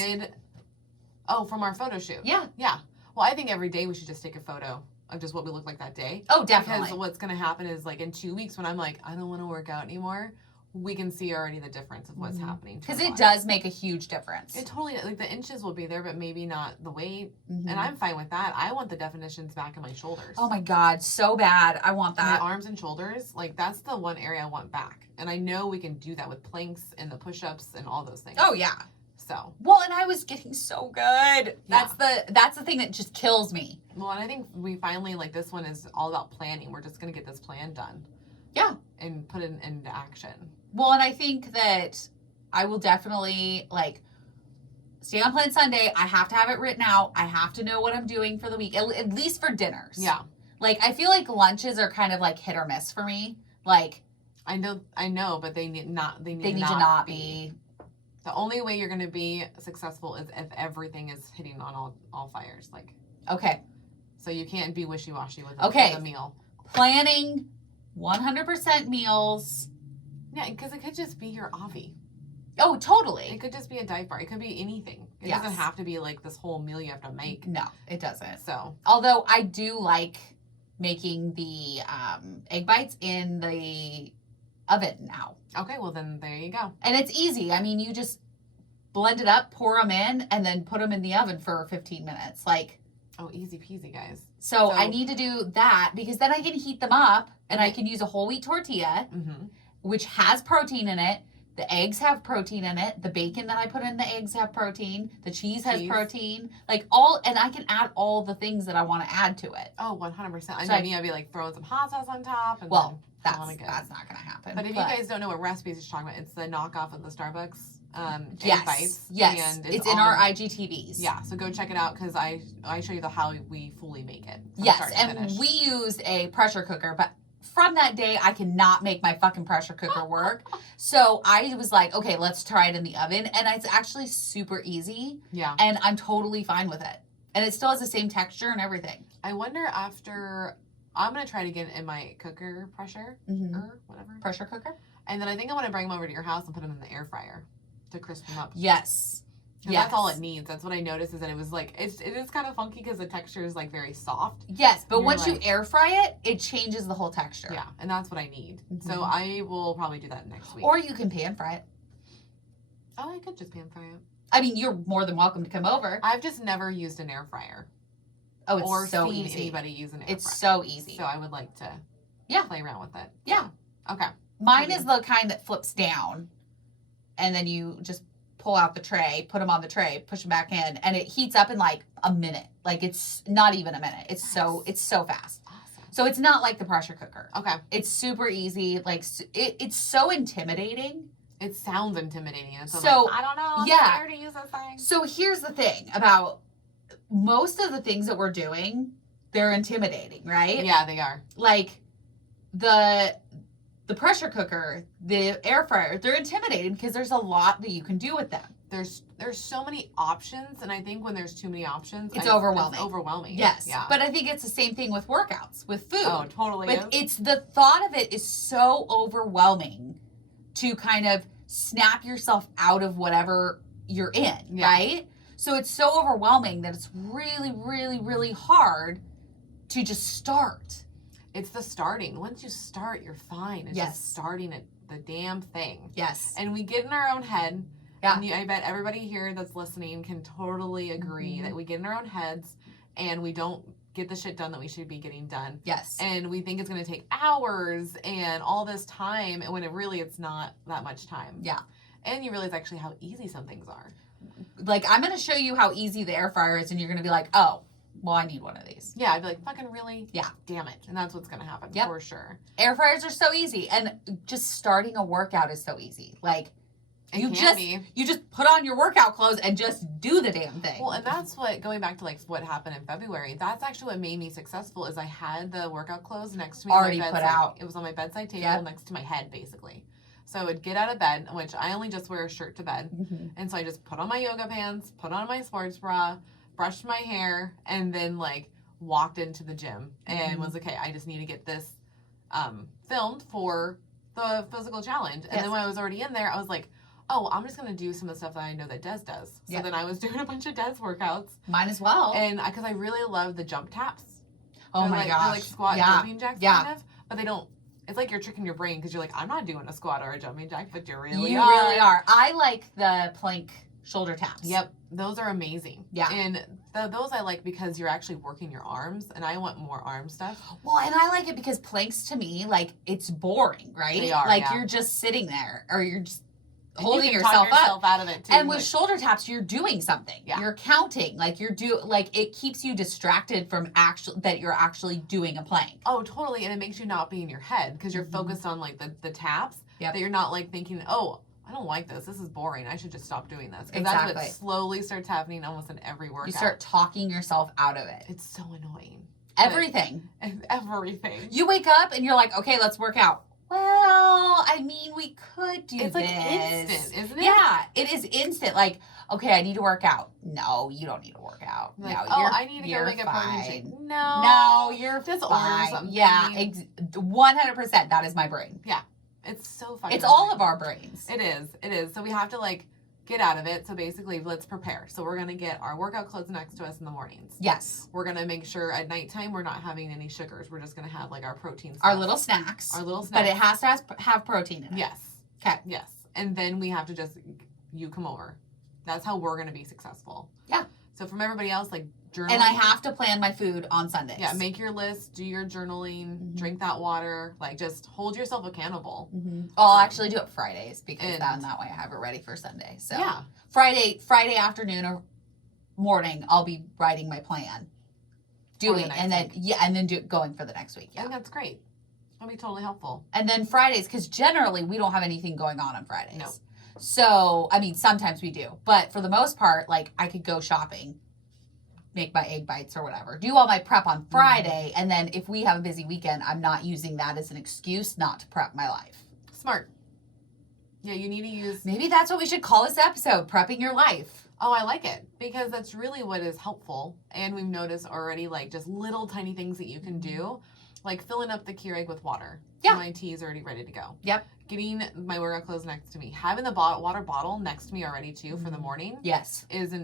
From our photo shoot. Yeah. Yeah. Well, I think every day we should just take a photo of just what we look like that day. Oh, definitely. Because what's going to happen is like in 2 weeks when I'm like, I don't want to work out anymore, we can see already the difference of what's happening. Because it does make a huge difference. It totally, like the inches will be there, but maybe not the weight. Mm-hmm. And I'm fine with that. I want the definitions back in my shoulders. Oh my God, so bad. I want that. My arms and shoulders, like that's the one area I want back. And I know we can do that with planks and the push-ups and all those things. Oh yeah. So. Well, and I was getting so good. That's the thing that just kills me. Well, and I think we finally, like this one is all about planning. We're just going to get this plan done. Yeah. And put it into action. Well, and I think that I will definitely stay on plan Sunday. I have to have it written out. I have to know what I'm doing for the week, at least for dinners. Yeah. Like, I feel like lunches are kind of like hit or miss for me. Like, I know, but they need to not be. The only way you're going to be successful is if everything is hitting on all fires. Like, okay. So you can't be wishy-washy with a meal. Planning 100% meals. Yeah, because it could just be your Avi. Oh, totally. It could just be a dive bar. It could be anything. It doesn't have to be like this whole meal you have to make. No, it doesn't. So, although I do like making the egg bites in the oven now. Okay, well then there you go. And it's easy. I mean, you just blend it up, pour them in, and then put them in the oven for 15 minutes. Oh, easy peasy, guys. So I need to do that because then I can heat them up and I can use a whole wheat tortilla, which has protein in it. The eggs have protein in it. The bacon that I put in the eggs have protein. The cheese has protein. And I can add all the things that I want to add to it. Oh, 100%. I'd be like throwing some hot sauce on top. And that's not going to happen. But if you guys don't know what recipes she's talking about, it's the knockoff of the Starbucks yes. egg bites. Yes, and it's in our IGTVs. Yeah, so go check it out because I show you how we fully make it. Yes, and we used a pressure cooker, but from that day, I cannot make my fucking pressure cooker work. So I was like, okay, let's try it in the oven. And it's actually super easy. Yeah. And I'm totally fine with it. And it still has the same texture and everything. I wonder I'm going to try it again in my cooker pressure or whatever. Pressure cooker. And then I think I want to bring them over to your house and put them in the air fryer to crisp them up. Yes. That's all it needs. That's what I noticed is that it was it is kind of funky because the texture is very soft. Yes, but once you air fry it, it changes the whole texture. Yeah, and that's what I need. So I will probably do that next week. Or you can pan fry it. Oh, I could just pan fry it. I mean, you're more than welcome to come over. I've just never used an air fryer. Oh, it's or so seen easy. Anybody use an air fryer. It's so easy. So I would like to play around with it. Yeah. Okay. Mine is the kind that flips down, and then you just pull out the tray, put them on the tray, push them back in, and it heats up in a minute. It's not even a minute. It's so fast. Awesome. So it's not like the pressure cooker. Okay. It's super easy. It's so intimidating. It sounds intimidating. And so I don't know. I'm scared to use this thing. So here's the thing about most of the things that we're doing, they're intimidating, right? Yeah, they are. The pressure cooker, the air fryer, they're intimidating because there's a lot that you can do with them. There's so many options, and I think when there's too many options, it's overwhelming. It's overwhelming. Yes. Yeah. But I think it's the same thing with workouts, with food. Oh, totally. But it's the thought of it is so overwhelming to kind of snap yourself out of whatever you're in, right? So it's so overwhelming that it's really, really, really hard to just start. It's the starting. Once you start, you're fine. It's just starting it, the damn thing. Yes. And we get in our own head, Yeah. And I bet everybody here that's listening can totally agree that we get in our own heads and we don't get the shit done that we should be getting done. Yes. And we think it's going to take hours and all this time, and when it's not that much time. Yeah. And you realize actually how easy some things are. Like, I'm going to show you how easy the air fryer is, and you're going to be like, oh, well, I need one of these. Yeah, I'd be like, fucking really? Yeah. Damn it. And that's what's going to happen for sure. Air fryers are so easy, and just starting a workout is so easy. Like, you just put on your workout clothes and just do the damn thing. Well, and that's what, going back to like what happened in February, that's actually what made me successful is I had the workout clothes next to me. Already put out. It was on my bedside table next to my head, basically. So I would get out of bed, which I only just wear a shirt to bed. And so I just put on my yoga pants, put on my sports bra, brushed my hair, and then like walked into the gym and was okay, I just need to get this filmed for the physical challenge. And then when I was already in there, I was like, oh, I'm just going to do some of the stuff that I know that Des does. So then I was doing a bunch of Des workouts. Mine as well. And because I really love the jump taps. Oh my gosh. They're like squat jumping jacks kind of, but they don't, it's like you're tricking your brain because you're like, I'm not doing a squat or a jumping jack, but you really are. You really are. I like the plank shoulder taps. Yep. Those are amazing. Yeah. And those I like because you're actually working your arms, and I want more arm stuff. Well, and I like it because planks to me, like, it's boring, right? They are, like, you're just sitting there, or you're just holding you can yourself talk yourself up. Out of it too. And with shoulder taps, you're doing something. Yeah. You're counting. Like, it keeps you distracted from that you're actually doing a plank. Oh, totally. And it makes you not be in your head because you're focused on like the taps. That you're not like thinking, oh, I don't like this. This is boring. I should just stop doing this. Because that's what slowly starts happening almost in every workout. You start talking yourself out of it. It's so annoying. Everything. Everything. You wake up and you're like, okay, let's work out. Well, I mean, we could do this. It's like instant, isn't it? Yeah, it is instant. Like, okay, I need to work out. No, you don't need to work out. Like, no, I need to go make a protein shake. No, you're just fine. order something. Yeah, 100%. That is my brain. Yeah, it's so fucking. It's all of our brains. It is. It is. So we have to like get out of it. So basically, let's prepare. So we're going to get our workout clothes next to us in the mornings. Yes. We're going to make sure at nighttime we're not having any sugars. We're just going to have like our protein stuff. Our little snacks. But it has to have protein in it. Yes. Okay. Yes. And then we have to just, you come over. That's how we're going to be successful. Yeah. So from everybody else, like journaling. And I have to plan my food on Sundays. Yeah, make your list, do your journaling, drink that water, like just hold yourself accountable. I'll actually do it Fridays because that way I have it ready for Sunday. So yeah. Friday afternoon or morning, I'll be writing my plan, going for the next week. Yeah, I think that's great. That'll be totally helpful. And then Fridays, because generally we don't have anything going on Fridays. No. So, I mean, sometimes we do. But for the most part, like, I could go shopping, make my egg bites or whatever, do all my prep on Friday, and then if we have a busy weekend, I'm not using that as an excuse not to prep my life. Smart. Yeah, you need to use... Maybe that's what we should call this episode, Prepping Your Life. Oh, I like it, because that's really what is helpful. And we've noticed already, like, just little tiny things that you can do, like filling up the Keurig with water. Yeah. So my tea is already ready to go. Yep. Getting my workout clothes next to me. Having the water bottle next to me already, too, for the morning. Yes. Is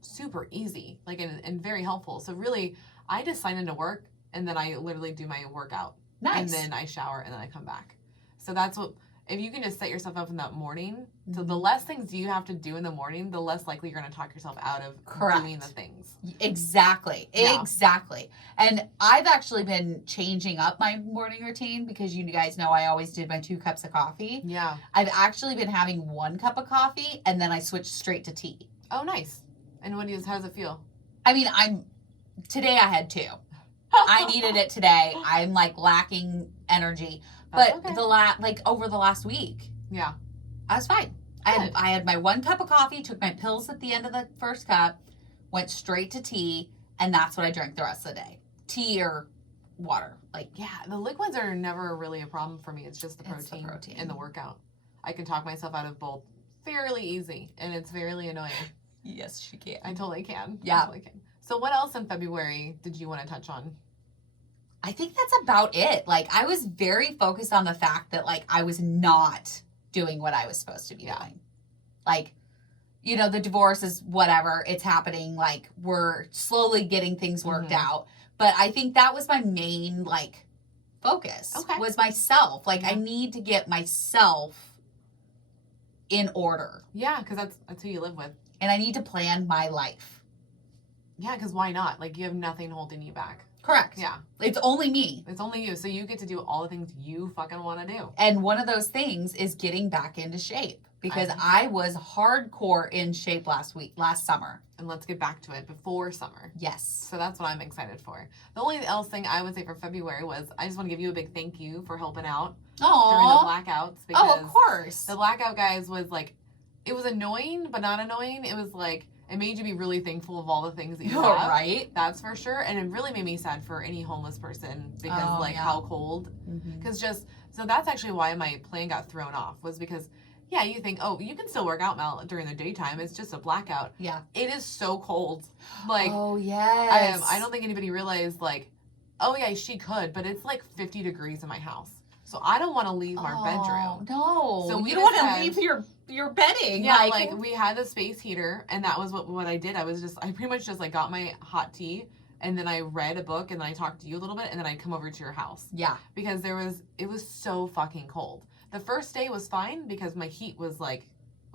super easy, like, and very helpful. So really, I just sign into work, and then I literally do my workout. Nice. And then I shower, and then I come back. So that's what... If you can just set yourself up in that morning, so the less things you have to do in the morning, the less likely you're going to talk yourself out of doing the things. Exactly. Yeah. Exactly. And I've actually been changing up my morning routine because you guys know I always did my 2 cups of coffee. Yeah. I've actually been having 1 cup of coffee and then I switched straight to tea. Oh, nice. And how does it feel? I mean, today I had 2. I needed it today. I'm like lacking energy. But okay. Over the last week, yeah, I was fine. I had my 1 cup of coffee, took my pills at the end of the first cup, went straight to tea, and that's what I drank the rest of the day. Tea or water. The liquids are never really a problem for me. It's just the protein in the workout. I can talk myself out of both fairly easy, and it's fairly annoying. Yes, she can. I totally can. Yeah. I totally can. So what else in February did you want to touch on? I think that's about it. Like, I was very focused on the fact that, like, I was not doing what I was supposed to be doing. Like, you know, the divorce is whatever. It's happening. Like, we're slowly getting things worked out. But I think that was my main, like, focus. Was myself. Like, I need to get myself in order. Yeah, because that's who you live with. And I need to plan my life. Yeah, because why not? Like, you have nothing holding you back. Correct. Yeah. It's only me. It's only you. So you get to do all the things you fucking want to do. And one of those things is getting back into shape. Because I was hardcore in shape last summer. And let's get back to it before summer. Yes. So that's what I'm excited for. The only else thing I would say for February was I just want to give you a big thank you for helping out during the blackouts. Because of course. The blackout, guys, was like, it was annoying, but not annoying. It was like, it made you be really thankful of all the things that you have. Right. That's for sure. And it really made me sad for any homeless person because how cold. Because so that's actually why my plan got thrown off, was because yeah, you think, oh, you can still work out, Mel, during the daytime. It's just a blackout. Yeah. It is so cold. Like, oh, yes. I don't think anybody realized, like, oh, yeah, she could, but it's like 50 degrees in my house. So I don't want to leave our bedroom. No. So you don't want to leave your bedding. Yeah, like we had the space heater, and that was what I did. I pretty much just, like, got my hot tea, and then I read a book, and then I talked to you a little bit, and then I'd come over to your house. Yeah. Because it was so fucking cold. The first day was fine because my heat was like...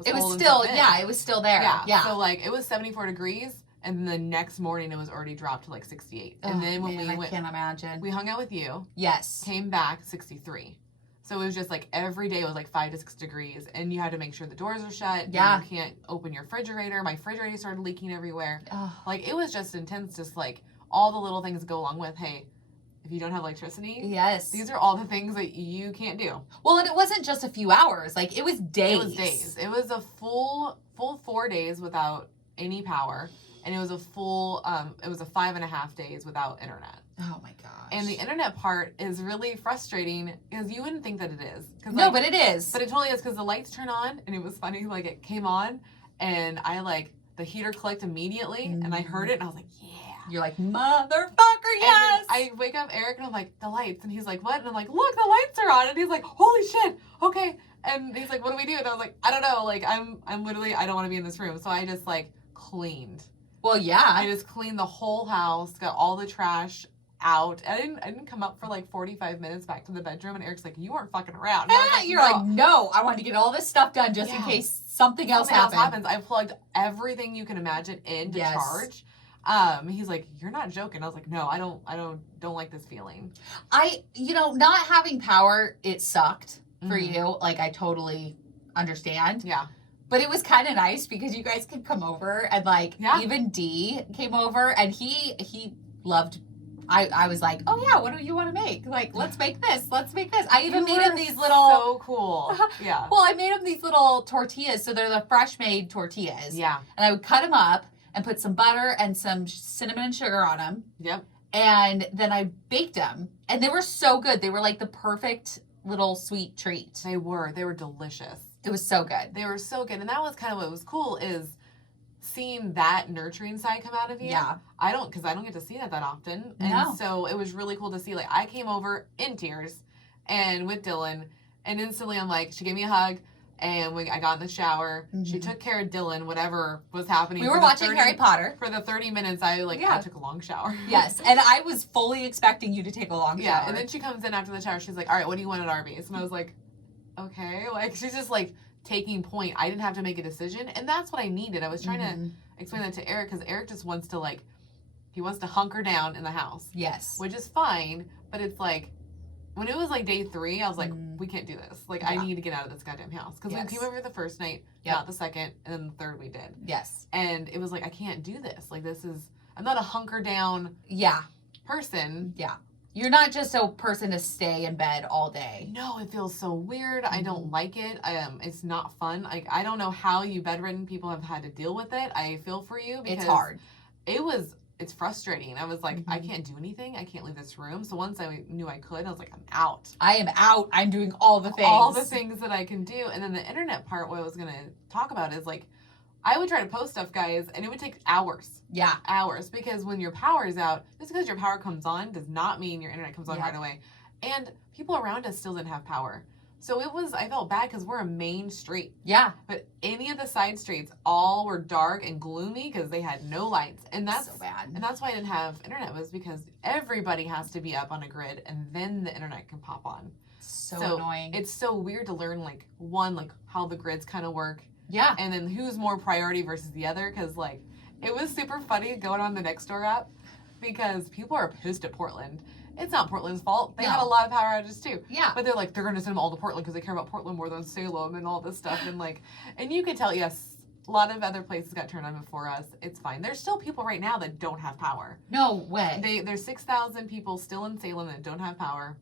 it was still there. Yeah. So, like, it was 74 degrees, and the next morning it was already dropped to, like, 68. And then when we went... I can't imagine. We hung out with you. Yes. Came back 63. So it was just, like, every day was, like, 5 to 6 degrees, and you had to make sure the doors are shut. Yeah. You can't open your refrigerator. My refrigerator started leaking everywhere. Oh. Like, it was just intense, just, like, all the little things that go along with, hey... If you don't have electricity, yes, these are all the things that you can't do. Well, and it wasn't just a few hours; like it was days. It was days. It was a full 4 days without any power, and it was a full. It was a 5.5 days without internet. Oh my gosh! And the internet part is really frustrating because you wouldn't think that it is. No, but it is. But it totally is because the lights turn on, and it was funny. Like it came on, and the heater clicked immediately, and I heard it, and I was like, yeah. You're like, motherfucker, yes! And I wake up Eric and I'm like, the lights. And he's like, what? And I'm like, look, the lights are on. And he's like, holy shit, okay. And he's like, what do we do? And I was like, I don't know. Like, I'm literally, I don't want to be in this room. So I just like cleaned. Well, yeah. I just cleaned the whole house, got all the trash out. I didn't come up for like 45 minutes back to the bedroom. And Eric's like, you weren't fucking around. Like, you're like, no, I want to get all this stuff done just in case something else happens. I plugged everything you can imagine in to charge. He's like, you're not joking. I was like, no, I don't like this feeling. Not having power, it sucked for you. Like, I totally understand. Yeah. But it was kind of nice because you guys could come over and like, even D came over and he loved, I was like, oh yeah, what do you want to make? Like, let's make this. I even made him these little. So cool. Yeah. Well, I made him these little tortillas. So they're the fresh made tortillas. Yeah. And I would cut them up and put some butter and some cinnamon and sugar on them. Yep. And then I baked them. And they were so good. They were like the perfect little sweet treat. They were delicious. It was so good. They were so good. And that was kind of what was cool is seeing that nurturing side come out of you. Yeah. Because I don't get to see that often. And so it was really cool to see, like, I came over in tears and with Dylan, and instantly I'm like, she gave me a hug. And I got in the shower. She took care of Dylan, whatever was happening. We were watching Harry Potter. For the 30 minutes, I took a long shower. Yes, and I was fully expecting you to take a long shower. Yeah, and then she comes in after the shower. She's like, all right, what do you want at Arby's? And I was like, okay. Like, she's just, like, taking point. I didn't have to make a decision. And that's what I needed. I was trying to explain that to Eric because Eric just wants to, like, he wants to hunker down in the house. Yes. Which is fine, but it's like, when it was like day 3, I was like, we can't do this. Like, I need to get out of this goddamn house. Because we came over the first night, not the second, and then the third we did. Yes. And it was like, I can't do this. Like, I'm not a hunker down person. Yeah. You're not just a person to stay in bed all day. No, it feels so weird. I don't like it. It's not fun. Like, I don't know how you bedridden people have had to deal with it. I feel for you because it's hard. It's frustrating. I was like, I can't do anything. I can't leave this room. So once I knew I could, I was like, I'm out. I am out. I'm doing all the things. All the things that I can do. And then the internet part, what I was going to talk about is like, I would try to post stuff, guys, and it would take hours. Yeah. Hours. Because when your power is out, just because your power comes on does not mean your internet comes on right away. And people around us still didn't have power. So I felt bad because we're a main street. Yeah. But any of the side streets all were dark and gloomy because they had no lights. And that's so bad. And that's why I didn't have internet, was because everybody has to be up on a grid and then the internet can pop on. So annoying. It's so weird to learn, like, one, like, how the grids kind of work. Yeah. And then who's more priority versus the other. Because, like, it was super funny going on the Nextdoor app because people are pissed at Portland. It's not Portland's fault. They had a lot of power outages, too. Yeah. But they're like, they're going to send them all to Portland because they care about Portland more than Salem and all this stuff. And, like, and you can tell, yes, a lot of other places got turned on before us. It's fine. There's still people right now that don't have power. No way. There's 6,000 people still in Salem that don't have power.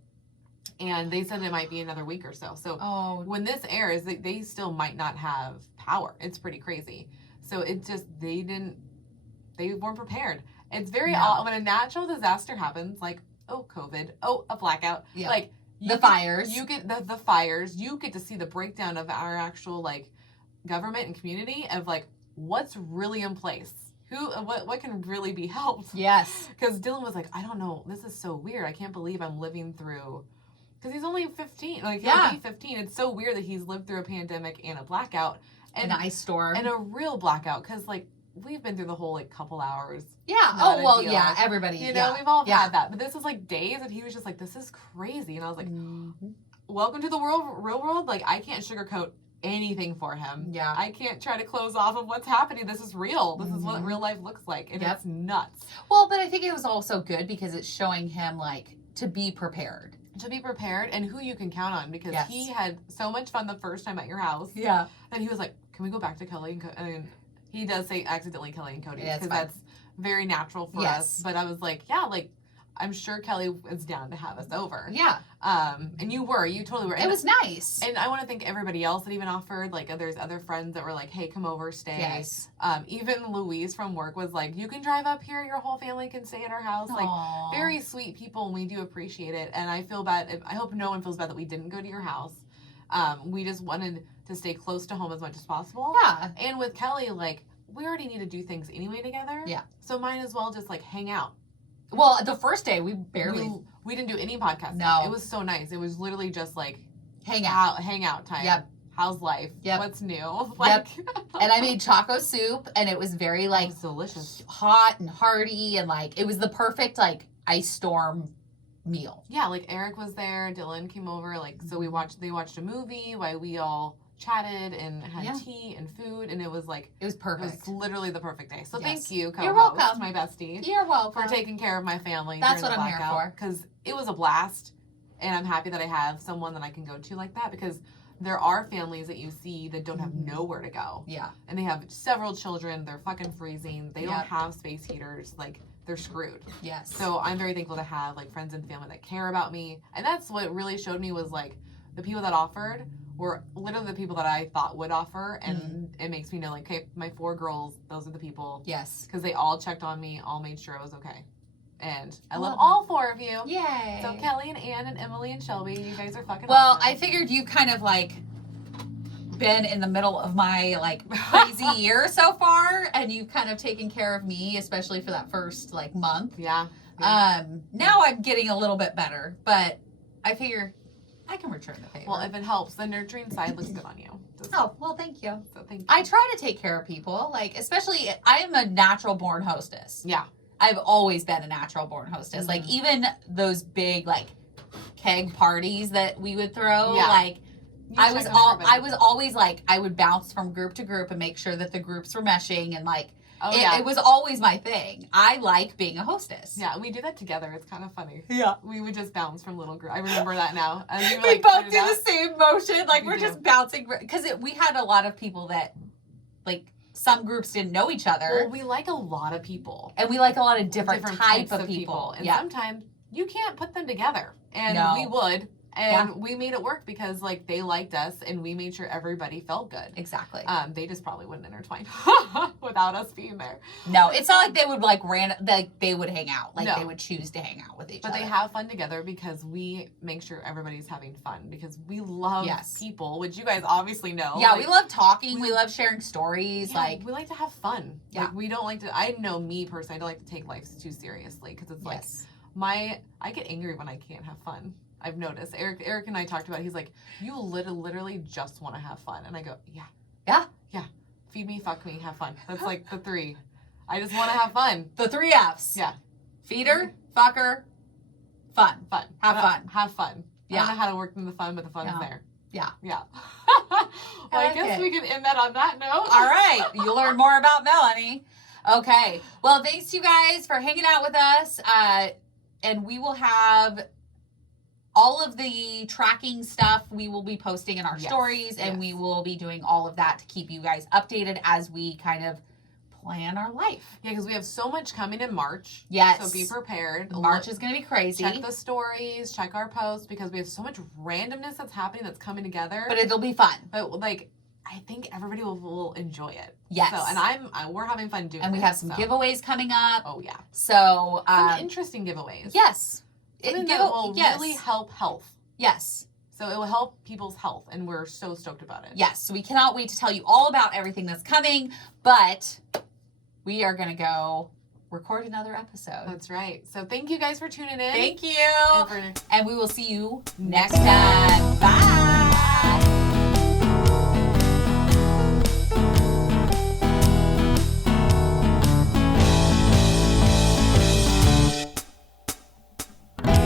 And they said it might be another week or so. So when this airs, they still might not have power. It's pretty crazy. So it just, they weren't prepared. It's very odd when a natural disaster happens, like, COVID, a blackout. Yeah. Like, fires. You get the fires. You get to see the breakdown of our actual, like, government and community of, like, what's really in place. What can really be helped. Yes. Because Dylan was like, I don't know. This is so weird. I can't believe I'm living through... Because he's only 15. Like, he'll be 15. It's so weird that he's lived through a pandemic and a blackout. And an ice storm. And a real blackout. Because, like, we've been through the whole, like, couple hours. Yeah. Everybody. You know, we've all had that. But this was, like, days. And he was just like, this is crazy. And I was like, welcome to the real world. Like, I can't sugarcoat anything for him. Yeah. I can't try to close off of what's happening. This is real. This is what real life looks like. And it's nuts. Well, but I think it was also good because it's showing him, like, to be prepared. To be prepared and who you can count on because he had so much fun the first time at your house. Yeah. And he was like, can we go back to Kelly and Cody? I mean, he does say accidentally Kelly and Cody because that's very natural for us. But I was like, yeah, like, I'm sure Kelly is down to have us over. Yeah. And you totally were. It was nice. And I want to thank everybody else that even offered. Like, there's other friends that were like, hey, come over, stay. Yes. Even Louise from work was like, you can drive up here. Your whole family can stay at our house. Aww. Like, very sweet people, and we do appreciate it. And I feel bad. I hope no one feels bad that we didn't go to your house. We just wanted to stay close to home as much as possible. Yeah. And with Kelly, like, we already need to do things anyway together. Yeah. So might as well just, like, hang out. Well, the first day we barely... We didn't do any podcast. No. It was so nice. It was literally just, like... Hang out time. Yep. How's life? Yep. What's new? Like, And I made choco soup, and it was very, like... It was delicious. Hot and hearty, and, like, it was the perfect, like, ice storm meal. Yeah, like, Eric was there. Dylan came over. Like, so they watched a movie while we all chatted and had tea and food, and it was like it was perfect. It was literally the perfect day. So thank you, co-host, You're welcome, my bestie. You're welcome for taking care of my family. That's what I'm here for. Because it was a blast, and I'm happy that I have someone that I can go to like that. Because there are families that you see that don't have nowhere to go. Yeah, and they have several children. They're fucking freezing. They don't have space heaters. Like, they're screwed. Yes. So I'm very thankful to have like friends and family that care about me, and that's what really showed me was like the people that offered were literally the people that I thought would offer, and it makes me know, like, okay, my 4 girls, those are the people. Yes. Because they all checked on me, all made sure I was okay. And I love all 4 of you. Yay. So Kelly and Ann and Emily and Shelby, you guys are fucking Well, awesome. I figured you kind of, like, been in the middle of my, like, crazy year so far, and you've kind of taken care of me, especially for that first, like, month. Yeah. Now I'm getting a little bit better, but I figure... I can return the favor. Well, if it helps, the nurturing side looks good on you. Well, thank you. So thank you. I try to take care of people, like, especially, I am a natural born hostess. Yeah. I've always been a natural born hostess. Like, even those big, like, keg parties that we would throw, like, I was always, like, I would bounce from group to group and make sure that the groups were meshing, and, like, it was always my thing. I like being a hostess. Yeah, we do that together. It's kind of funny. Yeah. We would just bounce from little group. I remember that now. We both do the same motion. Like, we're just bouncing. Because we had a lot of people that, like, some groups didn't know each other. Well, we like a lot of people. And we like a lot of different types of people. And sometimes you can't put them together. And we would. And we made it work because, like, they liked us, and we made sure everybody felt good. Exactly. They just probably wouldn't intertwine without us being there. No, it's not like they would, like, they would hang out. Like, they would choose to hang out with each other. But they have fun together because we make sure everybody's having fun because we love people, which you guys obviously know. Yeah, like, we love talking. We love sharing stories. Yeah, like, we like to have fun. Yeah. Like, we don't like to, I know me personally, I don't like to take life too seriously because it's like, I get angry when I can't have fun. I've noticed. Eric and I talked about it. He's like, you literally just want to have fun. And I go, yeah. Yeah. Yeah. Feed me, fuck me, have fun. That's like the 3. I just want to have fun. The 3 Fs. Yeah. Feeder, fucker, fun. Fun. Have fun. Have fun. I don't know how to work in the fun, but the fun's there. Yeah. Yeah. Well, I guess we can end that on that note. All right. You'll learn more about Melanie. Okay. Well, thanks you guys for hanging out with us. And we will have all of the tracking stuff we will be posting in our stories, and we will be doing all of that to keep you guys updated as we kind of plan our life. Yeah, because we have so much coming in March. Yes. So be prepared. March is going to be crazy. Check the stories, check our posts, because we have so much randomness that's happening that's coming together. But it'll be fun. But like, I think everybody will enjoy it. Yes. So, and we're having fun doing it. And we have some giveaways coming up. Oh, yeah. So. Some interesting giveaways. Yes. Something that will really help health. Yes. So it will help people's health, and we're so stoked about it. Yes. So we cannot wait to tell you all about everything that's coming, but we are going to go record another episode. That's right. So thank you guys for tuning in. Thank you. And we will see you next time. Bye.